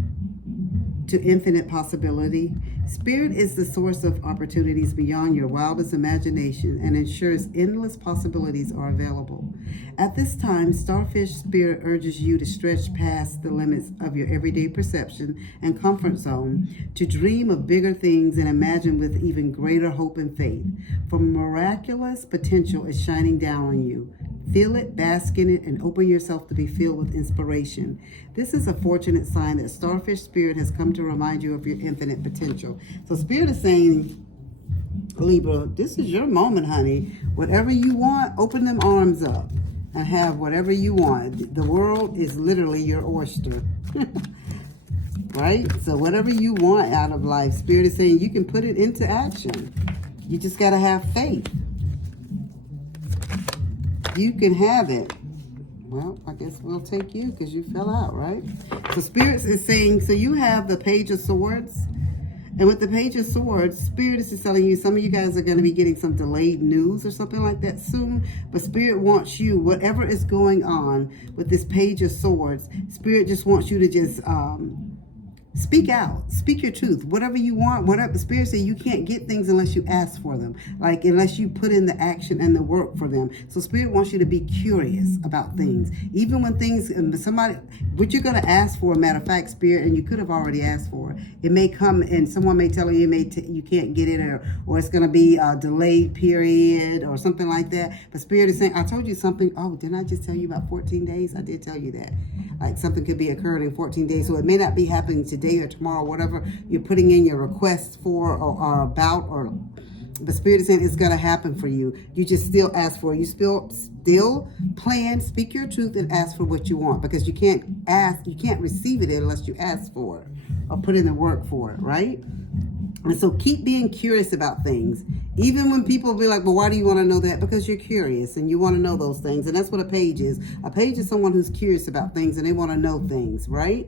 to infinite possibility? Spirit is the source of opportunities beyond your wildest imagination and ensures endless possibilities are available. At this time, Starfish Spirit urges you to stretch past the limits of your everyday perception and comfort zone, to dream of bigger things and imagine with even greater hope and faith. For miraculous potential is shining down on you. Feel it, bask in it, and open yourself to be filled with inspiration. This is a fortunate sign that Starfish Spirit has come to remind you of your infinite potential. So Spirit is saying, Libra, this is your moment, honey. Whatever you want, open them arms up and have whatever you want. The world is literally your oyster. Right? So whatever you want out of life, Spirit is saying you can put it into action. You just got to have faith. You can have it. Well, I guess we'll take you because you fell out, right? So Spirit is saying, so you have the Page of Swords, And with the Page of Swords, Spirit is just telling you some of you guys are going to be getting some delayed news or something like that soon. But Spirit wants you, whatever is going on with this Page of Swords, Spirit just wants you to just speak out, speak your truth, whatever you want, whatever. The Spirit says you can't get things unless you ask for them, like unless you put in the action and the work for them. So Spirit wants you to be curious about things, even when things, somebody, what you're going to ask for, matter of fact, Spirit, and you could have already asked for it. It may come and someone may tell you you can't get it, or it's going to be a delayed period or something like that. But Spirit is saying, I told you something. Oh, didn't I just tell you about 14 days? I did tell you that. Like something could be occurring in 14 days. So it may not be happening today or tomorrow, whatever you're putting in your request for or about, or the Spirit is saying it's going to happen for you. You just still ask for it. You still plan, speak your truth, and ask for what you want, because you can't receive it unless you ask for it or put in the work for it, right? And so keep being curious about things. Even when people be like, well, why do you want to know that? Because you're curious and you want to know those things. And that's what a page is. A page is someone who's curious about things and they want to know things, right?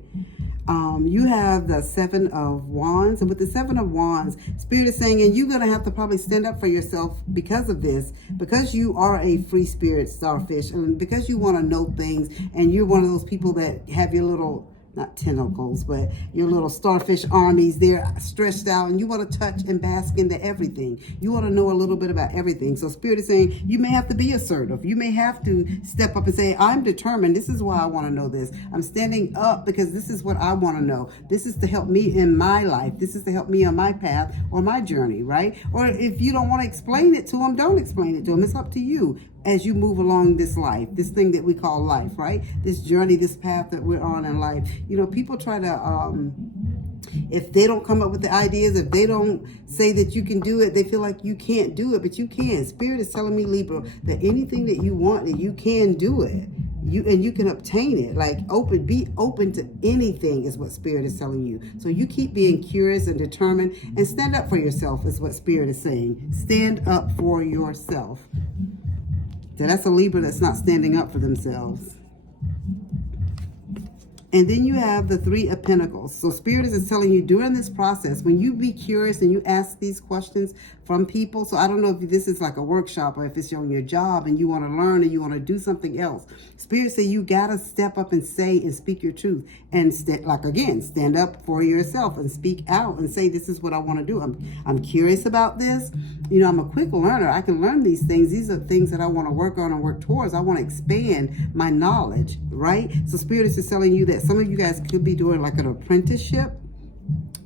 You have the Seven of Wands. And with the Seven of Wands, Spirit is saying, and you're going to have to probably stand up for yourself because of this, because you are a free spirit starfish, and because you want to know things, and you're one of those people that have your little, not tentacles, but your little starfish armies, they're stretched out, and you want to touch and bask into everything. You want to know a little bit about everything. So Spirit is saying you may have to be assertive. You may have to step up and say, I'm determined. This is why I want to know this. I'm standing up because this is what I want to know. This is to help me in my life. This is to help me on my path or my journey, right? Or if you don't want to explain it to them, don't explain it to them. It's up to you as you move along this life, this thing that we call life, right? This journey, this path that we're on in life. You know, people try to, if they don't come up with the ideas, if they don't say that you can do it, they feel like you can't do it, but you can. Spirit is telling me, Libra, that anything that you want, that you can do it. You can obtain it. Like be open to anything is what Spirit is telling you. So you keep being curious and determined, and stand up for yourself is what Spirit is saying. Stand up for yourself. So that's a Libra that's not standing up for themselves. And then you have the Three of Pentacles. So Spirit is telling you during this process, when you be curious and you ask these questions from people. So I don't know if this is like a workshop or if it's on your job and you want to learn and you want to do something else. Spirit say you got to step up and say and speak your truth. And stand up for yourself and speak out and say, this is what I want to do. I'm curious about this. You know, I'm a quick learner. I can learn these things. These are things that I want to work on and work towards. I want to expand my knowledge, right? So Spirit is just telling you that some of you guys could be doing like an apprenticeship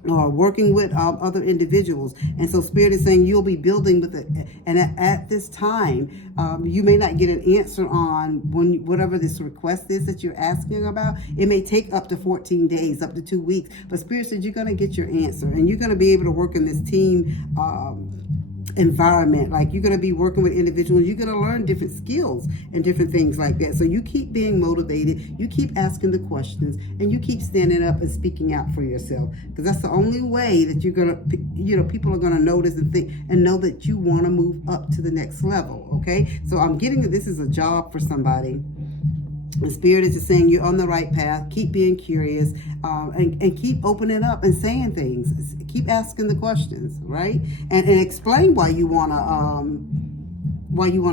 or working with other individuals. And so Spirit is saying you'll be building with it. And at this time, you may not get an answer on whatever this request is that you're asking about. It may take up to 14 days, up to 2 weeks. But Spirit said you're going to get your answer. And you're going to be able to work in this team environment. Like you're going to be working with individuals. You're going to learn different skills and different things like that. So you keep being motivated. You keep asking the questions, and you keep standing up and speaking out for yourself, because that's the only way that you're going to, you know, people are going to notice and think and know that you want to move up to the next level. Okay. So I'm getting that this is a job for somebody. The Spirit is just saying you're on the right path. Keep being curious, and keep opening up and saying things. Keep asking the questions, right? And explain why you wanna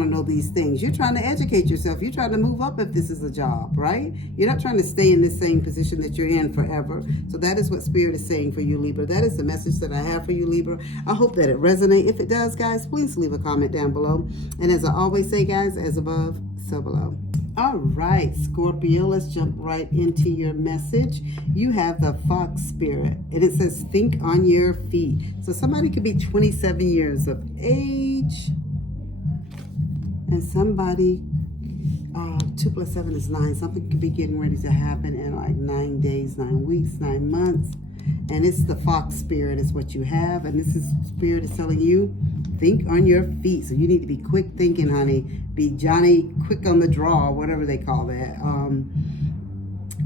know these things. You're trying to educate yourself. You're trying to move up if this is a job, right? You're not trying to stay in this same position that you're in forever. So that is what Spirit is saying for you, Libra. That is the message that I have for you, Libra. I hope that it resonates. If it does, guys, please leave a comment down below. And as I always say, guys, as above, so below. All right, Scorpio, let's jump right into your message. You have the Fox Spirit, and it says, think on your feet. So somebody could be 27 years of age, and somebody, 2 + 7 is 9. Something could be getting ready to happen in like 9 days, 9 weeks, 9 months. And it's the Fox Spirit is what you have. And this is Spirit is telling you, think on your feet. So you need to be quick thinking, honey. Be Johnny quick on the draw, whatever they call that.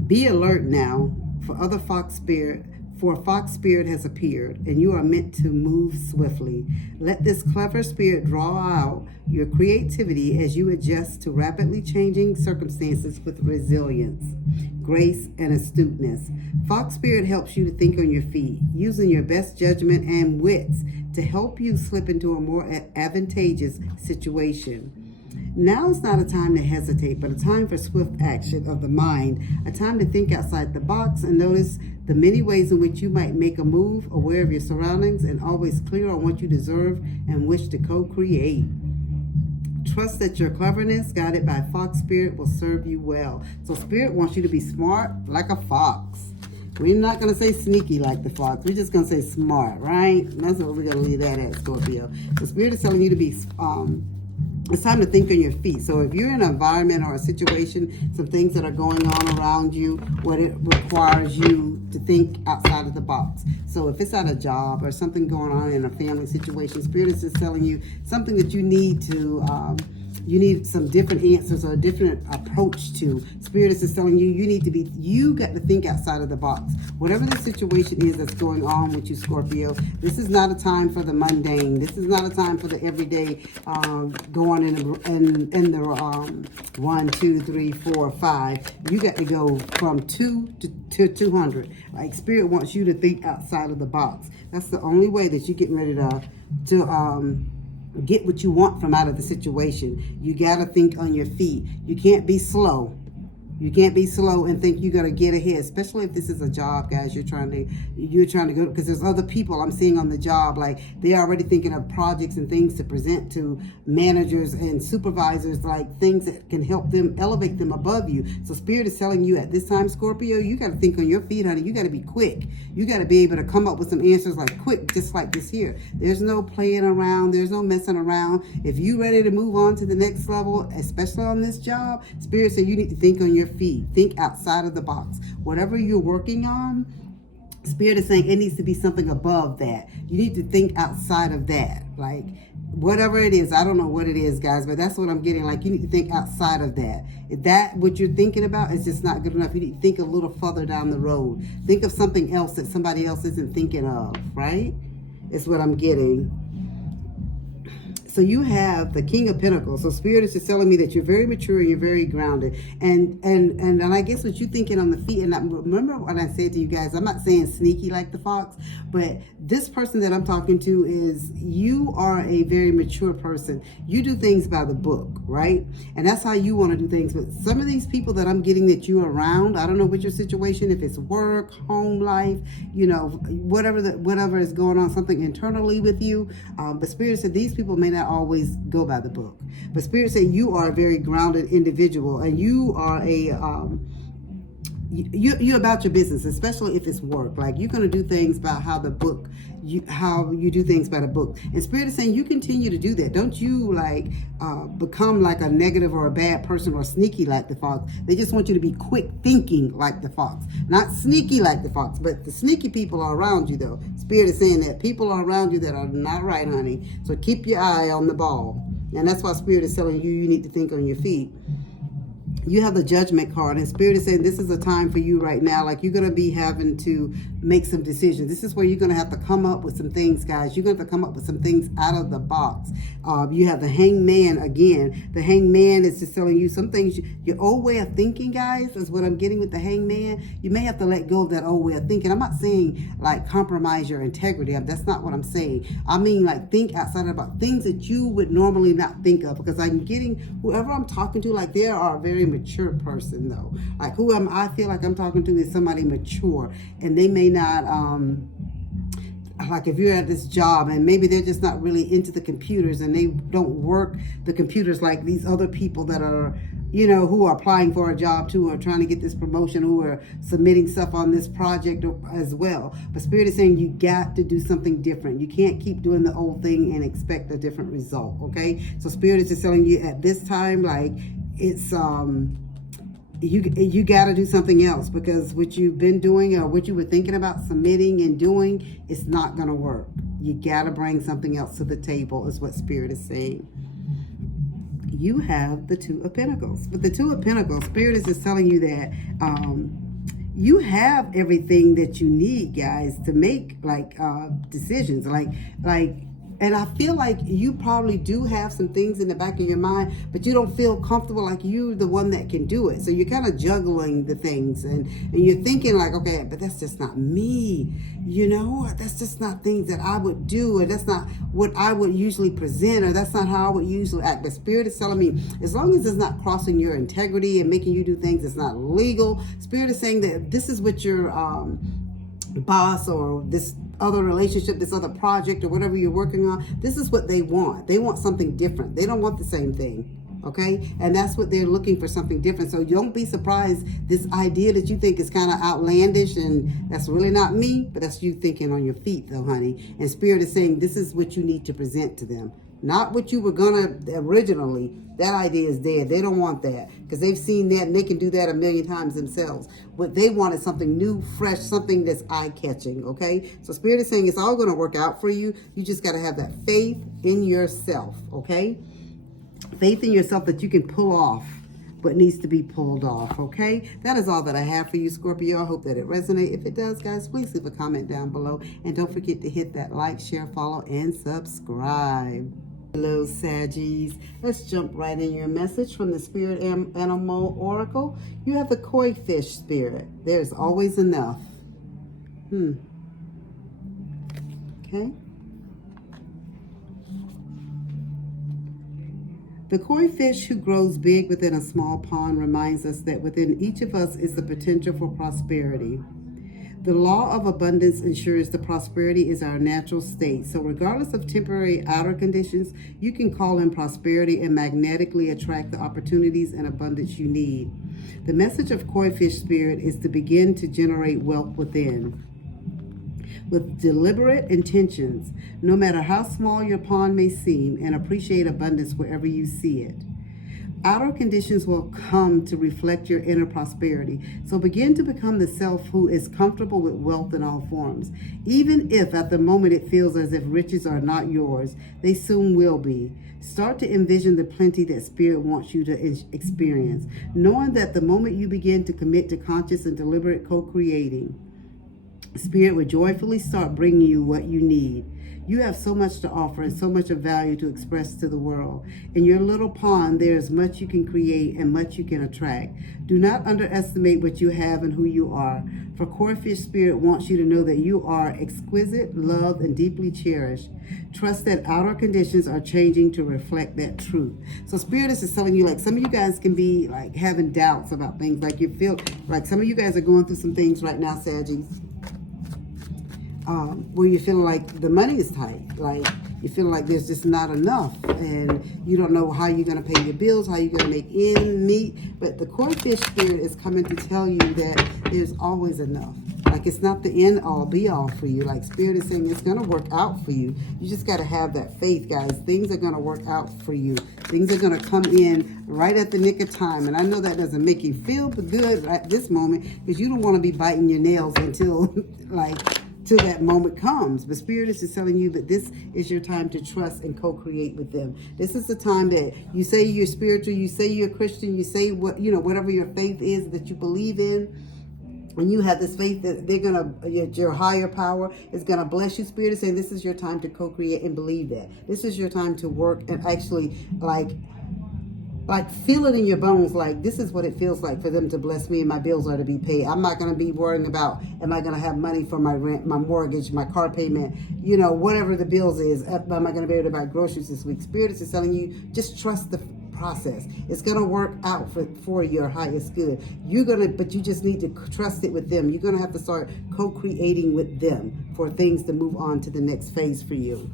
Be alert now for other Fox Spirit For a fox spirit has appeared, and you are meant to move swiftly. Let this clever spirit draw out your creativity as you adjust to rapidly changing circumstances with resilience, grace, and astuteness. Fox spirit helps you to think on your feet, using your best judgment and wits to help you slip into a more advantageous situation. Now is not a time to hesitate, but a time for swift action of the mind, a time to think outside the box and notice the many ways in which you might make a move, aware of your surroundings, and always clear on what you deserve and wish to co-create. Trust that your cleverness, guided by fox spirit, will serve you well. So spirit wants you to be smart like a fox. We're not going to say sneaky like the fox. We're just going to say smart, right? And that's what we're going to leave that at, Scorpio. So spirit is telling you to be it's time to think on your feet. So if you're in an environment or a situation, some things that are going on around you, what it requires you to think outside of the box. So if it's at a job or something going on in a family situation, Spirit is just telling you something that you need to, you need some different answers or a different approach to. Spirit is just telling you, you got to think outside of the box. Whatever the situation is that's going on with you, Scorpio, this is not a time for the mundane. This is not a time for the everyday going in the 1, 2, 3, 4, 5. You got to go from 2 to 200. Like Spirit wants you to think outside of the box. That's the only way that you're getting ready to get what you want from out of the situation. You got to think on your feet. You can't be slow. You can't be slow and think you're going to get ahead, especially if this is a job, guys. You're trying to go, because there's other people I'm seeing on the job, like they're already thinking of projects and things to present to managers and supervisors, like things that can help them elevate them above you. So Spirit is telling you at this time, Scorpio, you got to think on your feet, honey. You got to be quick. You got to be able to come up with some answers like quick, just like this here. There's no playing around. There's no messing around. If you're ready to move on to the next level, especially on this job, Spirit said you need to think on your feet. Think outside of the box. Whatever you're working on, Spirit is saying it needs to be something above that. You need to think outside of that. Like whatever it is, I don't know what it is, guys, but that's what I'm getting. Like you need to think outside of that. If that what you're thinking about is just not good enough, you need to think a little further down the road. Think of something else that somebody else isn't thinking of, right? It's what I'm getting. So you have the King of Pentacles. So Spirit is just telling me that you're very mature, you're very grounded. And I guess what you're thinking on the feet, and remember what I said to you guys, I'm not saying sneaky like the fox, but this person that I'm talking to is, you are a very mature person. You do things by the book, right? And that's how you want to do things. But some of these people that I'm getting that you're around, I don't know what your situation, if it's work, home life, you know, whatever is going on, something internally with you. But Spirit said these people may not always go by the book, but Spirit said you are a very grounded individual, and you are you're about your business, especially if it's work. Like you're going to do things by how you do things by the book. And Spirit is saying you continue to do that. Don't you like become like a negative or a bad person or sneaky like the fox. They just want you to be quick thinking like the fox, not sneaky like the fox. But the sneaky people are around you, though. Spirit is saying that people are around you that are not right, honey. So keep your eye on the ball. And that's why Spirit is telling you you need to think on your feet. You have the Judgment card, and Spirit is saying this is a time for you right now. Like you're going to be having to make some decisions. This is where you're going to have to come up with some things, guys. You're going to have to come up with some things out of the box. You have the Hangman again. The Hangman is just telling you some things. Your old way of thinking, guys, is what I'm getting with the Hangman. You may have to let go of that old way of thinking. I'm not saying like compromise your integrity. That's not what I'm saying. I mean like think outside about things that you would normally not think of, because I'm getting whoever I'm talking to, like they are a very mature person, though. Like I feel like I'm talking to is somebody mature, and they may not like if you're at this job and maybe they're just not really into the computers and they don't work the computers like these other people that are, you know, who are applying for a job too, or trying to get this promotion, who are submitting stuff on this project as well. But Spirit is saying you got to do something different. You can't keep doing the old thing and expect a different result, okay? So Spirit is just telling you at this time, like it's you got to do something else, because what you've been doing or what you were thinking about submitting and doing, it's not going to work. You got to bring something else to the table, is what Spirit is saying. You have the Two of Pentacles. But the Two of Pentacles, Spirit is just telling you that you have everything that you need, guys, to make like decisions, and I feel like you probably do have some things in the back of your mind, but you don't feel comfortable like you're the one that can do it. So you're kind of juggling the things, and you're thinking like, okay, but that's just not me. You know, that's just not things that I would do, or that's not what I would usually present, or that's not how I would usually act. But Spirit is telling me, as long as it's not crossing your integrity and making you do things that's not legal, Spirit is saying that this is what your boss or this other relationship, this other project or whatever you're working on, this is what they want. They want something different. They don't want the same thing. Okay, and that's what they're looking for, something different. So don't be surprised, this idea that you think is kind of outlandish and that's really not me, but that's you thinking on your feet though, honey. And Spirit is saying this is what you need to present to them, not what you were gonna originally. That idea is dead. They don't want that because they've seen that and they can do that a million times themselves. What they want is something new, fresh, something that's eye-catching, okay? So Spirit is saying it's all going to work out for you. You just got to have that faith in yourself, okay? Faith in yourself that you can pull off what needs to be pulled off, okay? That is all that I have for you, Scorpio. I hope that it resonates. If it does, guys, please leave a comment down below. And don't forget to hit that like, share, follow, and subscribe. Hello, Saggies. Let's jump right in your message from the Spirit Animal Oracle. You have the koi fish spirit. There's always enough. Okay. The koi fish who grows big within a small pond reminds us that within each of us is the potential for prosperity. The law of abundance ensures the prosperity is our natural state. So regardless of temporary outer conditions, you can call in prosperity and magnetically attract the opportunities and abundance you need. The message of koi fish spirit is to begin to generate wealth within. With deliberate intentions, no matter how small your pond may seem, and appreciate abundance wherever you see it. Outer conditions will come to reflect your inner prosperity. So begin to become the self who is comfortable with wealth in all forms. Even if at the moment it feels as if riches are not yours, they soon will be. Start to envision the plenty that Spirit wants you to experience, knowing that the moment you begin to commit to conscious and deliberate co-creating, Spirit will joyfully start bringing you what you need. You have so much to offer and so much of value to express to the world. In your little pond, there is much you can create and much you can attract. Do not underestimate what you have and who you are. For koi fish spirit wants you to know that you are exquisite, loved, and deeply cherished. Trust that outer conditions are changing to reflect that truth. So Spirit is just telling you, like, some of you guys can be like having doubts about things. Like you feel like some of you guys are going through some things right now, Saggies. Where you're feeling like the money is tight, like you feel like there's just not enough, and you don't know how you're going to pay your bills, how you're going to make ends meet. But the koi fish spirit is coming to tell you that there's always enough. Like it's not the end all be all for you. Like Spirit is saying it's going to work out for you. You just got to have that faith, guys. Things are going to work out for you. Things are going to come in right at the nick of time. And I know that doesn't make you feel good at this moment because you don't want to be biting your nails until till that moment comes. But Spirit is just telling you that this is your time to trust and co-create with them. This is the time that you say you're spiritual, you say you're a Christian, you say what, you know, whatever your faith is that you believe in. And you have this faith that they're going to, your higher power is going to bless you. Spirit is saying this is your time to co-create and believe that. This is your time to work and actually like feel it in your bones, like this is what it feels like for them to bless me and my bills are to be paid. I'm not going to be worrying about, am I going to have money for my rent, my mortgage, my car payment, you know, whatever the bills is. Am I going to be able to buy groceries this week? Spirit is just telling you, just trust the process. It's going to work out for your highest good. But you just need to trust it with them. You're going to have to start co-creating with them for things to move on to the next phase for you.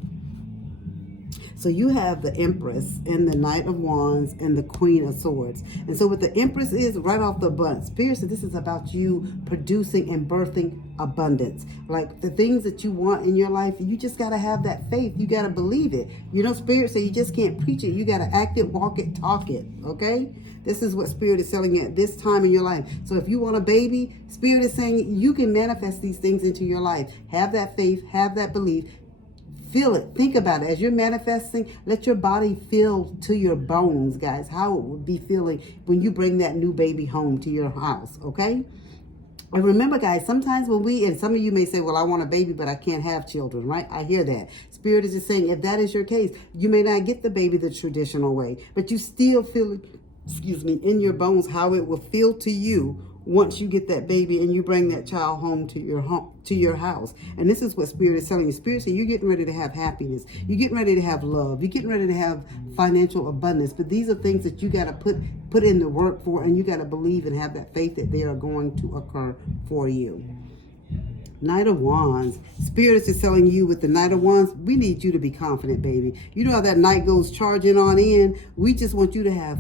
So you have the Empress and the Knight of Wands and the Queen of Swords. And so what the Empress is, right off the bat, Spirit said this is about you producing and birthing abundance. Like the things that you want in your life, you just got to have that faith. You got to believe it. You know, Spirit said you just can't preach it. You got to act it, walk it, talk it. Okay? This is what Spirit is telling you at this time in your life. So if you want a baby, Spirit is saying you can manifest these things into your life. Have that faith, have that belief. Feel it. Think about it. As you're manifesting, let your body feel to your bones, guys, how it would be feeling when you bring that new baby home to your house, okay? And remember, guys, sometimes when and some of you may say, well, I want a baby, but I can't have children, right? I hear that. Spirit is just saying, if that is your case, you may not get the baby the traditional way, but you still feel, excuse me, in your bones how it will feel to you once you get that baby and you bring that child home, to your house. And this is what Spirit is telling you. Spirit says you're getting ready to have happiness. You're getting ready to have love. You're getting ready to have financial abundance. But these are things that you got to put in the work for, and you got to believe and have that faith that they are going to occur for you. Knight of Wands. Spirit is just telling you with the Knight of Wands, we need you to be confident, baby. You know how that knight goes charging on in? We just want you to have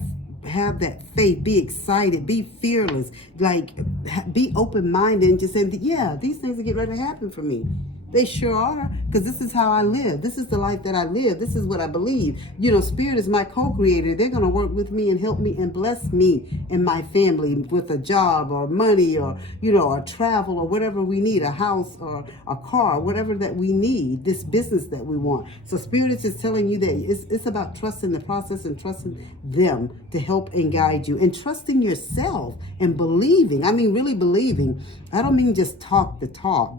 that faith, be excited, be fearless, like be open-minded and just saying, yeah, these things are getting ready to happen for me. They sure are, because this is how I live. This is the life that I live. This is what I believe. You know, Spirit is my co-creator. They're going to work with me and help me and bless me and my family with a job or money or, you know, or travel or whatever we need, a house or a car, whatever that we need, this business that we want. So Spirit is just telling you that it's about trusting the process and trusting them to help and guide you, and trusting yourself and believing. I mean, really believing. I don't mean just talk the talk.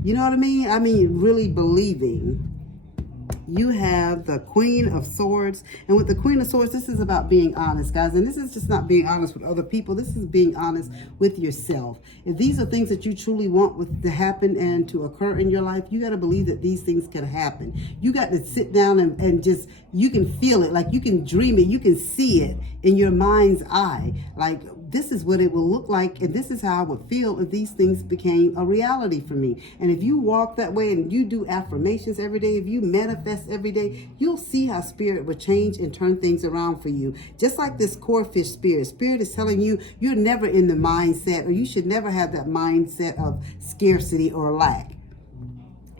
You know what I mean? I mean, really believing. You have the Queen of Swords. And with the Queen of Swords, this is about being honest, guys. And this is just not being honest with other people. This is being honest with yourself. If these are things that you truly want to happen and to occur in your life, you got to believe that these things can happen. You got to sit down and just, you can feel it. Like you can dream it. You can see it in your mind's eye. Like, this is what it will look like, and this is how I would feel if these things became a reality for me. And if you walk that way and you do affirmations every day, if you manifest every day, you'll see how Spirit will change and turn things around for you. Just like this core fish Spirit. Spirit is telling you you're never in the mindset, or you should never have that mindset of scarcity or lack.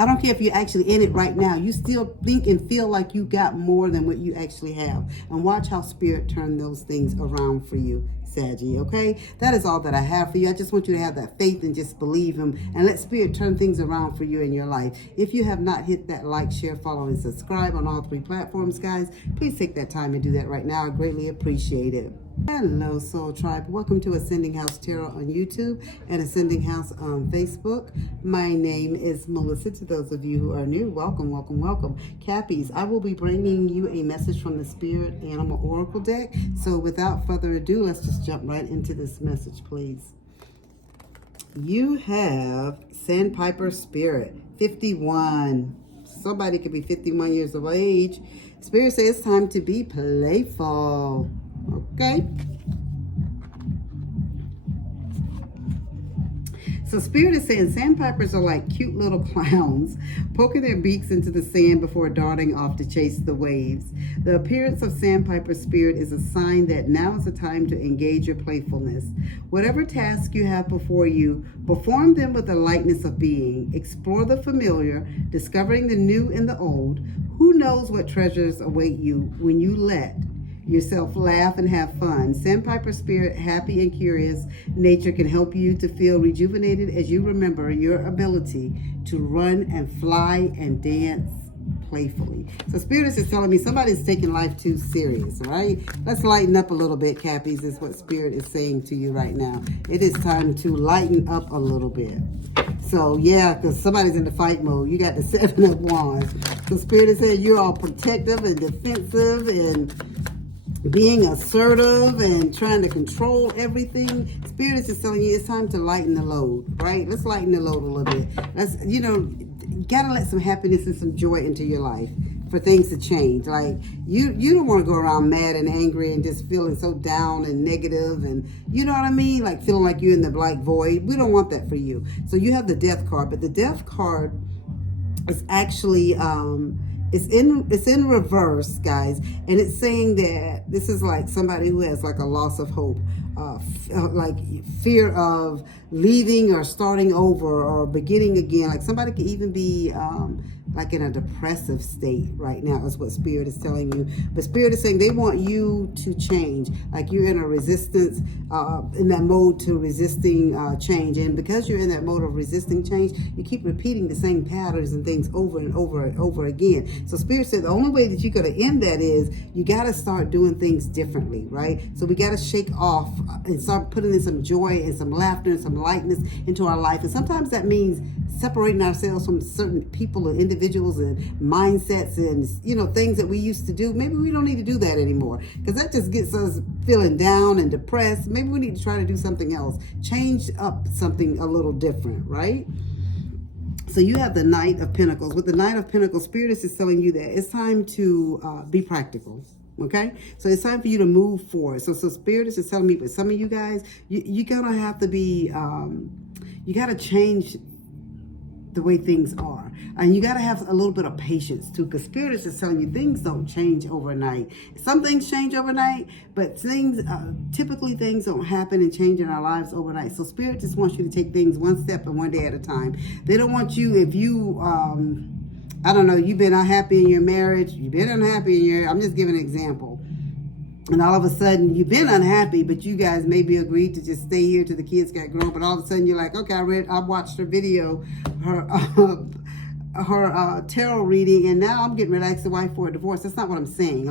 I don't care if you're actually in it right now. You still think and feel like you got more than what you actually have. And watch how Spirit turn those things around for you, Saggy, okay? That is all that I have for you. I just want you to have that faith and just believe Him and let Spirit turn things around for you in your life. If you have not hit that like, share, follow, and subscribe on all 3 platforms, guys, please take that time and do that right now. I greatly appreciate it. Hello, Soul Tribe. Welcome to Ascending House Tarot on YouTube and Ascending House on Facebook. My name is Melissa. To those of you who are new, welcome, welcome, welcome. Cappies, I will be bringing you a message from the Spirit Animal Oracle deck. So without further ado, let's just jump right into this message, please. You have Sandpiper Spirit, 51. Somebody could be 51 years of age. Spirit says it's time to be playful. Okay. So Spirit is saying sandpipers are like cute little clowns, poking their beaks into the sand before darting off to chase the waves. The appearance of Sandpiper Spirit is a sign that now is the time to engage your playfulness. Whatever task you have before you, perform them with the lightness of being. Explore the familiar, discovering the new and the old. Who knows what treasures await you when you let yourself laugh and have fun. Sandpiper Spirit, happy and curious nature can help you to feel rejuvenated as you remember your ability to run and fly and dance playfully. So Spirit is telling me somebody's taking life too serious, all right? Let's lighten up a little bit, Cappies, is what Spirit is saying to you right now. It is time to lighten up a little bit. So yeah, because somebody's in the fight mode. You got the 7 of Wands. So Spirit is saying you're all protective and defensive and being assertive and trying to control everything. Spirit is just telling you it's time to lighten the load, right? Let's lighten the load a little bit. Let's, you know, gotta let some happiness and some joy into your life for things to change. Like you don't want to go around mad and angry and just feeling so down and negative, and you know what I mean, like feeling like you're in the black void. We don't want that for you. So you have the Death card, but the Death card is actually it's in reverse, guys, and it's saying that this is like somebody who has like a loss of hope, like fear of leaving or starting over or beginning again. Like somebody could even be like in a depressive state right now is what Spirit is telling you. But Spirit is saying they want you to change. Like you're in a resistance, in that mode to resisting change. And because you're in that mode of resisting change, you keep repeating the same patterns and things over and over and over again. So Spirit said the only way that you're going to end that is you got to start doing things differently, right? So we got to shake off and start putting in some joy and some laughter and some lightness into our life. And sometimes that means separating ourselves from certain people or individuals and mindsets and, you know, things that we used to do. Maybe we don't need to do that anymore, because that just gets us feeling down and depressed. Maybe we need to try to do something else, change up something a little different, right? So you have the Knight of Pentacles. With the Knight of Pentacles, Spirit is just telling you that it's time to be practical. Okay, so it's time for you to move forward. So Spirit is just telling me, but some of you guys, you're gonna have to be, you gotta change the way things are, and you got to have a little bit of patience too, because Spirit is just telling you things don't change overnight. Some things change overnight, but things typically things don't happen and change in our lives overnight. So Spirit just wants you to take things one step and one day at a time. They don't want you, if you I don't know, you've been unhappy in your marriage, you've been unhappy in your, I'm just giving an example, and all of a sudden you've been unhappy, but you guys maybe agreed to just stay here till the kids got grown. But all of a sudden you're like, okay, I watched her video, her tarot reading, and now I'm getting ready to ask the wife for a divorce. That's not what I'm saying.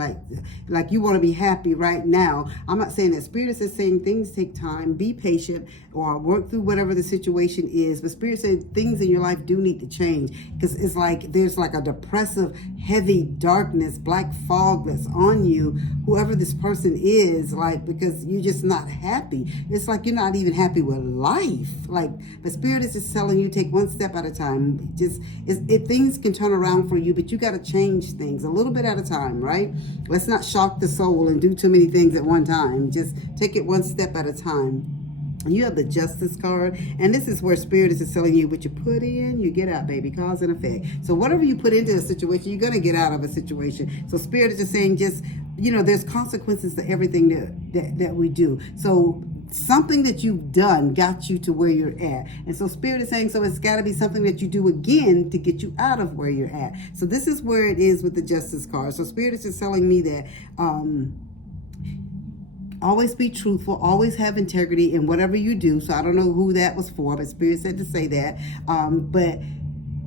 Like you want to be happy right now. I'm not saying that. Spirit is saying things take time. Be patient or work through whatever the situation is. But Spirit said things in your life do need to change, because it's like there's like a depressive, heavy darkness, black fog that's on you, whoever this person is, like, because you're just not happy. It's like you're not even happy with life. Like the Spirit is just telling you take one step at a time. Things can turn around for you, but you got to change things a little bit at a time, right? Let's not shock the soul and do too many things at one time. Just take it one step at a time. You have the Justice card, and this is where Spirit is just telling you what you put in, you get out, baby. Cause and effect. So whatever you put into a situation, you're going to get out of a situation. So Spirit is just saying, just, you know, there's consequences to everything that we do. So something that you've done got you to where you're at. And so Spirit is saying, so it's got to be something that you do again to get you out of where you're at. So this is where it is with the Justice card. So Spirit is just telling me that always be truthful, always have integrity in whatever you do. So I don't know who that was for, but Spirit said to say that. But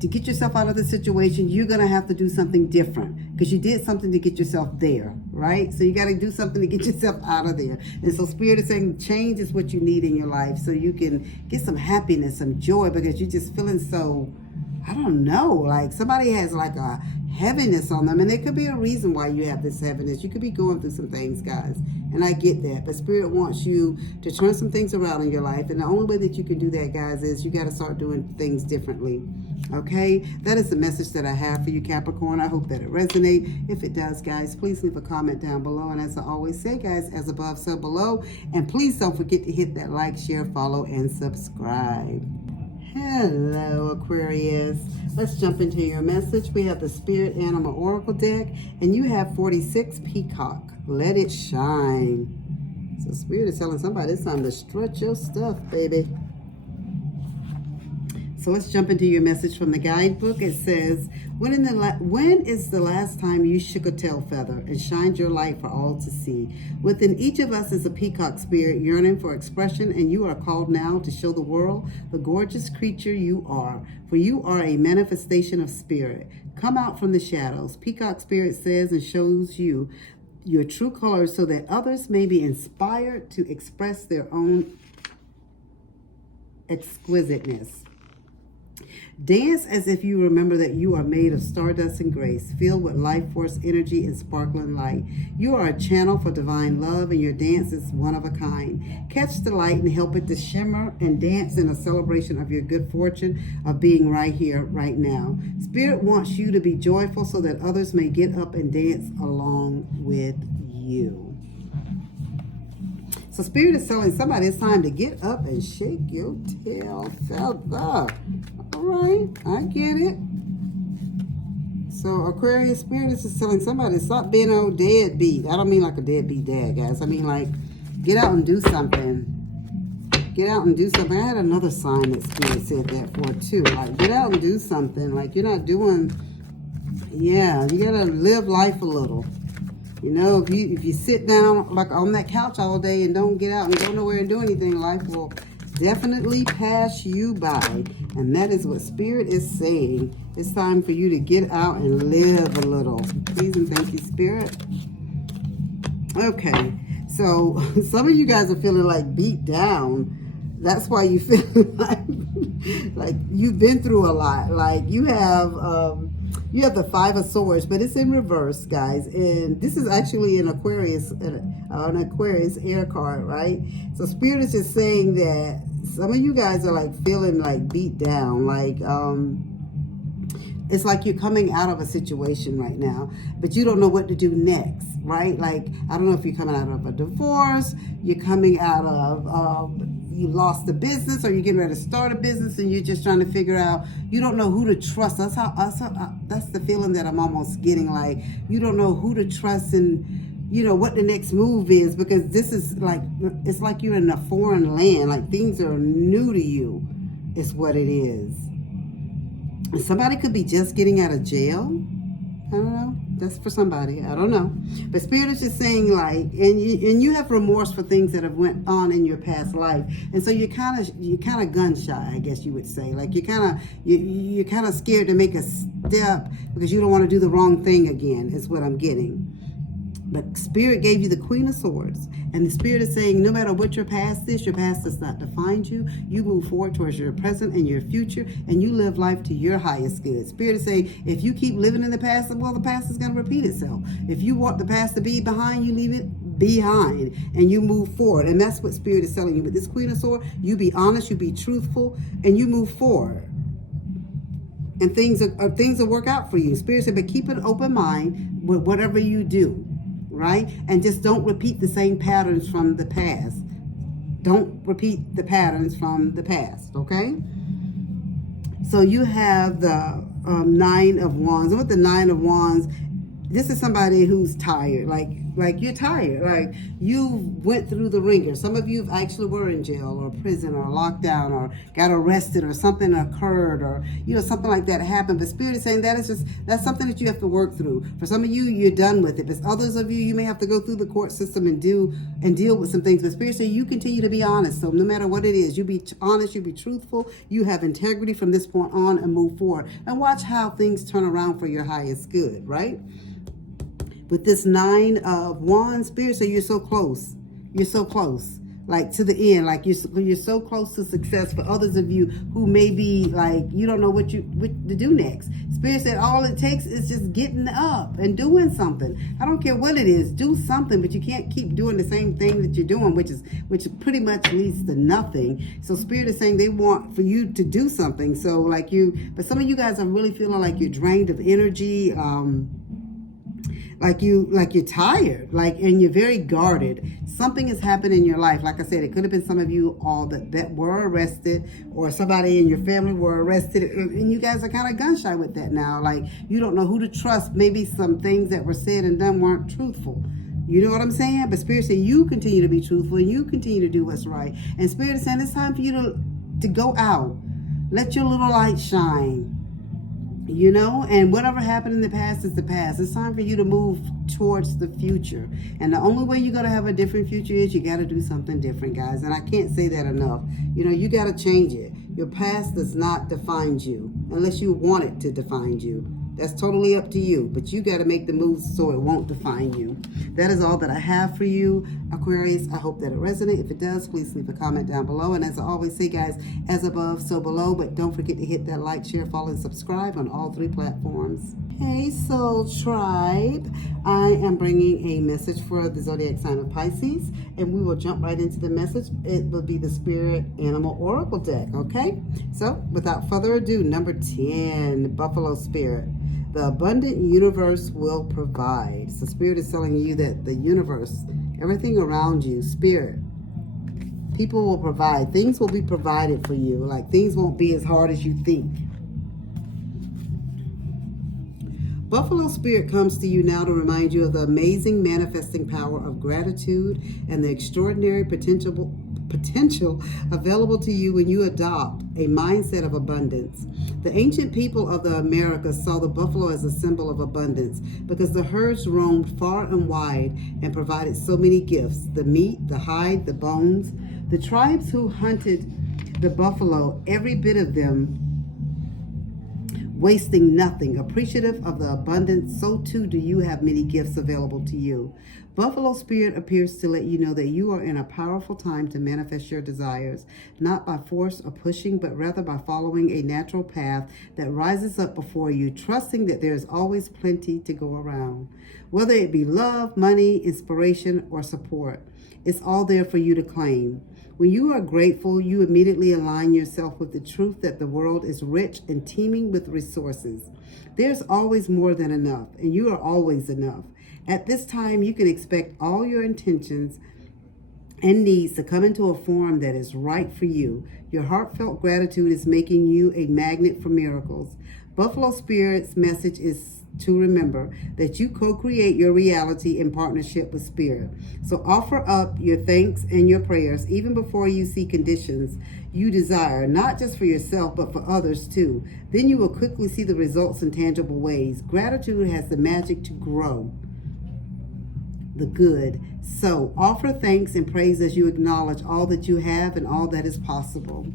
to get yourself out of the situation, you're going to have to do something different, because you did something to get yourself there, right? So you got to do something to get yourself out of there. And so Spirit is saying change is what you need in your life, so you can get some happiness, some joy, because you're just feeling so, I don't know, like somebody has like a heaviness on them, and there could be a reason why you have this heaviness. You could be going through some things, guys, and I get that, but Spirit wants you to turn some things around in your life, and the only way that you can do that, guys, is you got to start doing things differently. Okay, that is the message that I have for you, Capricorn. I hope that it resonates. If it does, guys, please leave a comment down below, and as I always say, guys, as above, so below, and please don't forget to hit that like, share, follow, and subscribe. Hello, Aquarius. Let's jump into your message. We have the Spirit Animal Oracle deck, and you have 46 Peacock. Let it shine. So Spirit is telling somebody it's time to stretch your stuff, baby. So let's jump into your message from the guidebook. It says, when is the last time you shook a tail feather and shined your light for all to see? Within each of us is a peacock spirit yearning for expression, and you are called now to show the world the gorgeous creature you are, for you are a manifestation of spirit. Come out from the shadows. Peacock spirit says and shows you your true colors so that others may be inspired to express their own exquisiteness. Dance as if you remember that you are made of stardust and grace, filled with life force, energy, and sparkling light. You are a channel for divine love, and your dance is one of a kind. Catch the light and help it to shimmer and dance in a celebration of your good fortune of being right here, right now. Spirit wants you to be joyful so that others may get up and dance along with you. So Spirit is telling somebody it's time to get up and shake your tail feather. All right, I get it. So Aquarius, Spirit is just telling somebody stop being old deadbeat. I don't mean like a deadbeat dad, guys. I mean like get out and do something. Get out and do something. I had another sign that Spirit said that for too. Like get out and do something. Like you're not doing. Yeah, you gotta live life a little. You know, if you sit down like on that couch all day and don't get out and go nowhere and do anything, life will definitely pass you by. And that is what Spirit is saying. It's time for you to get out and live a little. Please and thank you, Spirit. Okay, So some of you guys are feeling like beat down. That's why you feel like you've been through a lot. Like you have the Five of Swords, but it's in reverse, guys. And this is actually an Aquarius air card, right? So Spirit is just saying that some of you guys are like feeling like beat down, like it's like you're coming out of a situation right now, but you don't know what to do next, right? Like, I don't know if you're coming out of a divorce, you're coming out of, you lost the business, or you're getting ready to start a business and you're just trying to figure out, you don't know who to trust. That's the feeling that I'm almost getting, like, you don't know who to trust and, you know, what the next move is, because this is like, it's like you're in a foreign land, like things are new to you, is what it is. Somebody could be just getting out of jail. I don't know. That's for somebody. I don't know. But Spirit is just saying, like, and you have remorse for things that have went on in your past life, and so you're kind of gun shy, I guess you would say. Like you're kind of scared to make a step because you don't want to do the wrong thing again. Is what I'm getting. But Spirit gave you the Queen of Swords. And the Spirit is saying, no matter what your past does not define you. You move forward towards your present and your future, and you live life to your highest good. Spirit is saying, if you keep living in the past, well, the past is going to repeat itself. If you want the past to be behind, you leave it behind and you move forward. And that's what Spirit is telling you. With this Queen of Swords, you be honest, you be truthful, and you move forward. And things will work out for you. Spirit said, but keep an open mind with whatever you do. Right? And just don't repeat the same patterns from the past. Don't repeat the patterns from the past, okay? So you have the Nine of Wands. And with the Nine of Wands, this is somebody who's tired. Like you're tired. Like you went through the ringer. Some of you actually were in jail or prison or locked down or got arrested or something occurred or, you know, something like that happened. But Spirit is saying that's something that you have to work through. For some of you, you're done with it. But others of you, you may have to go through the court system and deal with some things. But Spirit says you continue to be honest. So no matter what it is, you be honest, you be truthful, you have integrity from this point on and move forward. And watch how things turn around for your highest good, right? With this Nine of Wands, Spirit, so you're so close. You're so close, like to the end. Like you're so close to success. For others of you who may be like, you don't know what to do next. Spirit said all it takes is just getting up and doing something. I don't care what it is, do something, but you can't keep doing the same thing that you're doing, which pretty much leads to nothing. So Spirit is saying they want for you to do something. So but some of you guys are really feeling like you're drained of energy. Like you're tired, and you're very guarded. Something has happened in your life. Like I said, it could have been some of you all that were arrested, or somebody in your family were arrested, and you guys are kind of gun shy with that now. Like you don't know who to trust. Maybe some things that were said and done weren't truthful. You know what I'm saying? But Spirit said you continue to be truthful and you continue to do what's right. And Spirit is saying it's time for you to go out. Let your little light shine. You know, and whatever happened in the past is the past. It's time for you to move towards the future. And the only way you're going to have a different future is you got to do something different, guys. And I can't say that enough. You know, you got to change it. Your past does not define you unless you want it to define you. That's totally up to you, but you got to make the moves so it won't define you. That is all that I have for you, Aquarius. I hope that it resonates. If it does, please leave a comment down below. And as I always say, guys, as above, so below. But don't forget to hit that like, share, follow, and subscribe on all 3 platforms. Hey, Soul Tribe. I am bringing a message for the zodiac sign of Pisces, and we will jump right into the message. It will be the Spirit Animal Oracle deck, okay? So, without further ado, number 10, Buffalo Spirit. The abundant universe will provide. So Spirit is telling you that the universe, everything around you, Spirit, people will provide. Things will be provided for you. Like things won't be as hard as you think. Buffalo Spirit comes to you now to remind you of the amazing manifesting power of gratitude and the extraordinary potential available to you when you adopt a mindset of abundance. The ancient people of the Americas saw the buffalo as a symbol of abundance because the herds roamed far and wide and provided so many gifts: the meat, the hide, the bones. The tribes who hunted the buffalo, every bit of them wasting nothing. Appreciative of the abundance, so too do you have many gifts available to you. Buffalo Spirit appears to let you know that you are in a powerful time to manifest your desires, not by force or pushing, but rather by following a natural path that rises up before you, trusting that there is always plenty to go around. Whether it be love, money, inspiration, or support, it's all there for you to claim. When you are grateful, you immediately align yourself with the truth that the world is rich and teeming with resources. There's always more than enough, and you are always enough. At this time, you can expect all your intentions and needs to come into a form that is right for you. Your heartfelt gratitude is making you a magnet for miracles. Buffalo Spirit's message is to remember that you co-create your reality in partnership with Spirit. So offer up your thanks and your prayers even before you see conditions you desire, not just for yourself, but for others too. Then you will quickly see the results in tangible ways. Gratitude has the magic to grow the good. So offer thanks and praise as you acknowledge all that you have and all that is possible.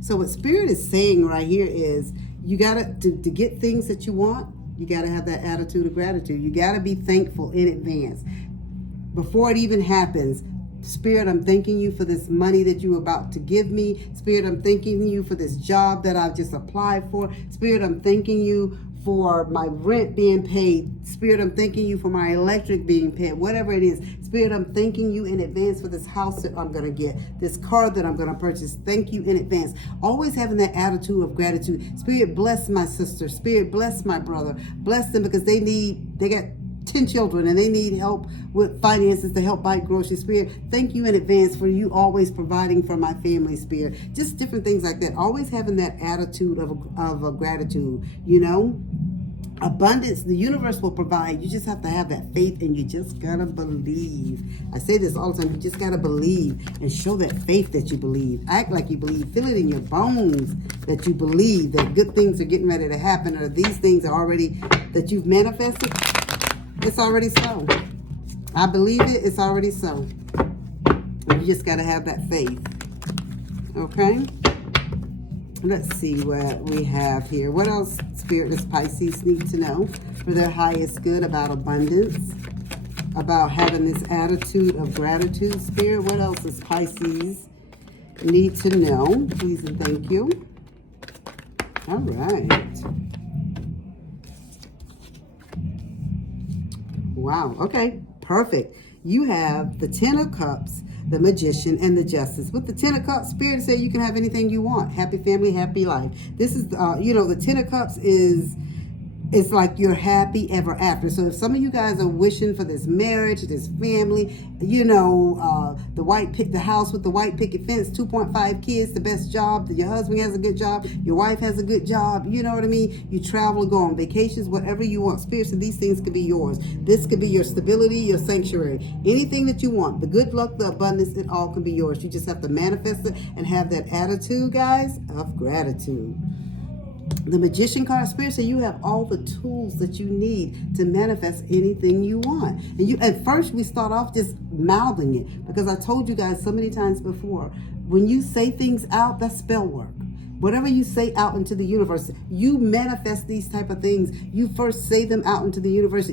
So what Spirit is saying right here is you gotta to get things that you want, you gotta have that attitude of gratitude. You gotta be thankful in advance before it even happens. Spirit, I'm thanking you for this money that you're about to give me. Spirit, I'm thanking you for this job that I've just applied for. Spirit, I'm thanking you for my rent being paid. Spirit, I'm thanking you for my electric being paid. Whatever it is. Spirit, I'm thanking you in advance for this house that I'm going to get, this car that I'm going to purchase. Thank you in advance. Always having that attitude of gratitude. Spirit, bless my sister. Spirit, bless my brother. Bless them because they got 10 children and they need help with finances to help buy groceries. Spirit, thank you in advance for you always providing for my family. Spirit, just different things like that. Always having that attitude of a gratitude, abundance. The universe will provide. You just have to have that faith, and you just gotta believe. I say this all the time. You just gotta believe and show that faith that you believe. Act like you believe. Feel it in your bones that you believe that good things are getting ready to happen, or these things are already that you've manifested. It's already so. I believe it. It's already so. You just got to have that faith. Okay? Let's see what we have here. What else Spirit does Pisces need to know for their highest good about abundance? About having this attitude of gratitude, Spirit. What else does Pisces need to know? Please and thank you. All right. Wow. Okay. Perfect. You have the Ten of Cups, the Magician, and the Justice. With the Ten of Cups, Spirit says you can have anything you want. Happy family, happy life. This is, the Ten of Cups is, it's like you're happy ever after. So if some of you guys are wishing for this marriage, this family, the house with the white picket fence, 2.5 kids, the best job, your husband has a good job, your wife has a good job, you know what I mean? You travel, go on vacations, whatever you want. Spirit, so these things could be yours. This could be your stability, your sanctuary. Anything that you want, the good luck, the abundance, it all can be yours. You just have to manifest it and have that attitude, guys, of gratitude. The Magician card, Spirit, so you have all the tools that you need to manifest anything you want. And you, at first, we start off just mouthing it, because I told you guys so many times before, when you say things out, that's spell work. Whatever you say out into the universe, you manifest these type of things. You first say them out into the universe.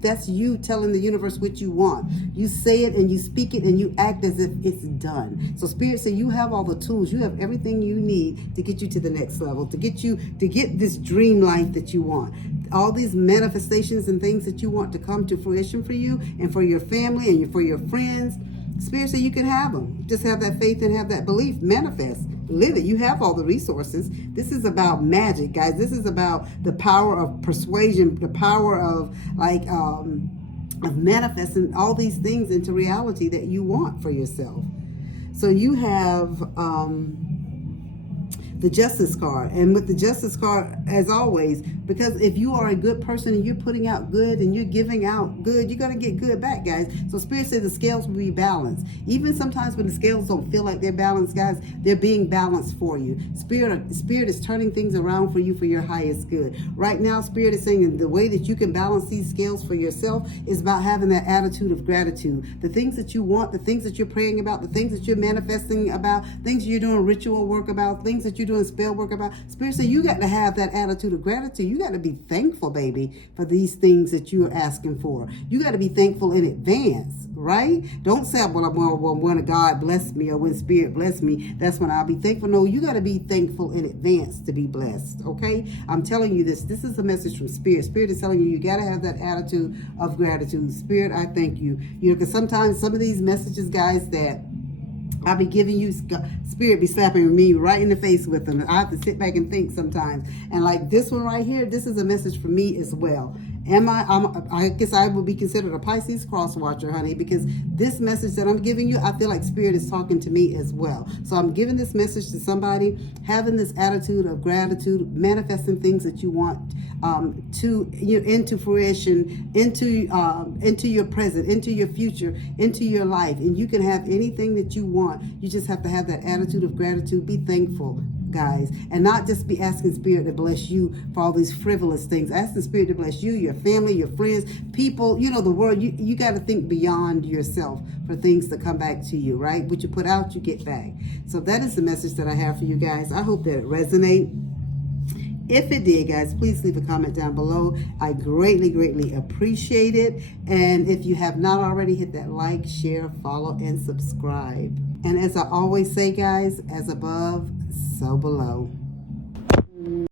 That's you telling the universe what you want. You say it and you speak it and you act as if it's done. So Spirit said you have all the tools. You have everything you need to get you to the next level, to get this dream life that you want. All these manifestations and things that you want to come to fruition for you and for your family and for your friends. Spirit said you can have them. Just have that faith and have that belief. Manifest. Live it. You have all the resources. This is about magic, guys. This is about the power of persuasion, the power of of manifesting all these things into reality that you want for yourself. So you have the Justice card. And with the Justice card, as always, because if you are a good person and you're putting out good and you're giving out good, you're going to get good back, guys. So Spirit says the scales will be balanced. Even sometimes when the scales don't feel like they're balanced, guys, they're being balanced for you. Spirit is turning things around for you for your highest good. Right now, Spirit is saying the way that you can balance these scales for yourself is about having that attitude of gratitude. The things that you want, the things that you're praying about, the things that you're manifesting about, things you're doing ritual work about, things that you're you're doing spell work about. Spirit said you got to have that attitude of gratitude. You got to be thankful, baby, for these things that you are asking for. You got to be thankful in advance, right? Don't say, well, when God bless me or when Spirit bless me, that's when I'll be thankful. No, you got to be thankful in advance to be blessed, okay? I'm telling you this. This is a message from Spirit. Spirit is telling you you got to have that attitude of gratitude. Spirit, I thank you. You know, because sometimes some of these messages, guys, that I'll be giving you, Spirit be slapping me right in the face with them. I have to sit back and think sometimes. And like this one right here, this is a message for me as well. I guess I would be considered a Pisces cross watcher, honey, because this message that I'm giving you, I feel like Spirit is talking to me as well. So I'm giving this message to somebody, having this attitude of gratitude, manifesting things that you want into fruition, into your present, into your future, into your life. And you can have anything that you want. You just have to have that attitude of gratitude. Be thankful, guys, and not just be asking Spirit to bless you for all these frivolous things. Ask the Spirit to bless you, your family, your friends, people, you know, the world. You got to think beyond yourself for things to come back to you, right? What you put out, you get back. So that is the message that I have for you guys. I hope that it resonates. If it did, guys, please leave a comment down below. I greatly, greatly appreciate it. And if you have not already, hit that like, share, follow, and subscribe. And as I always say, guys, as above, so below.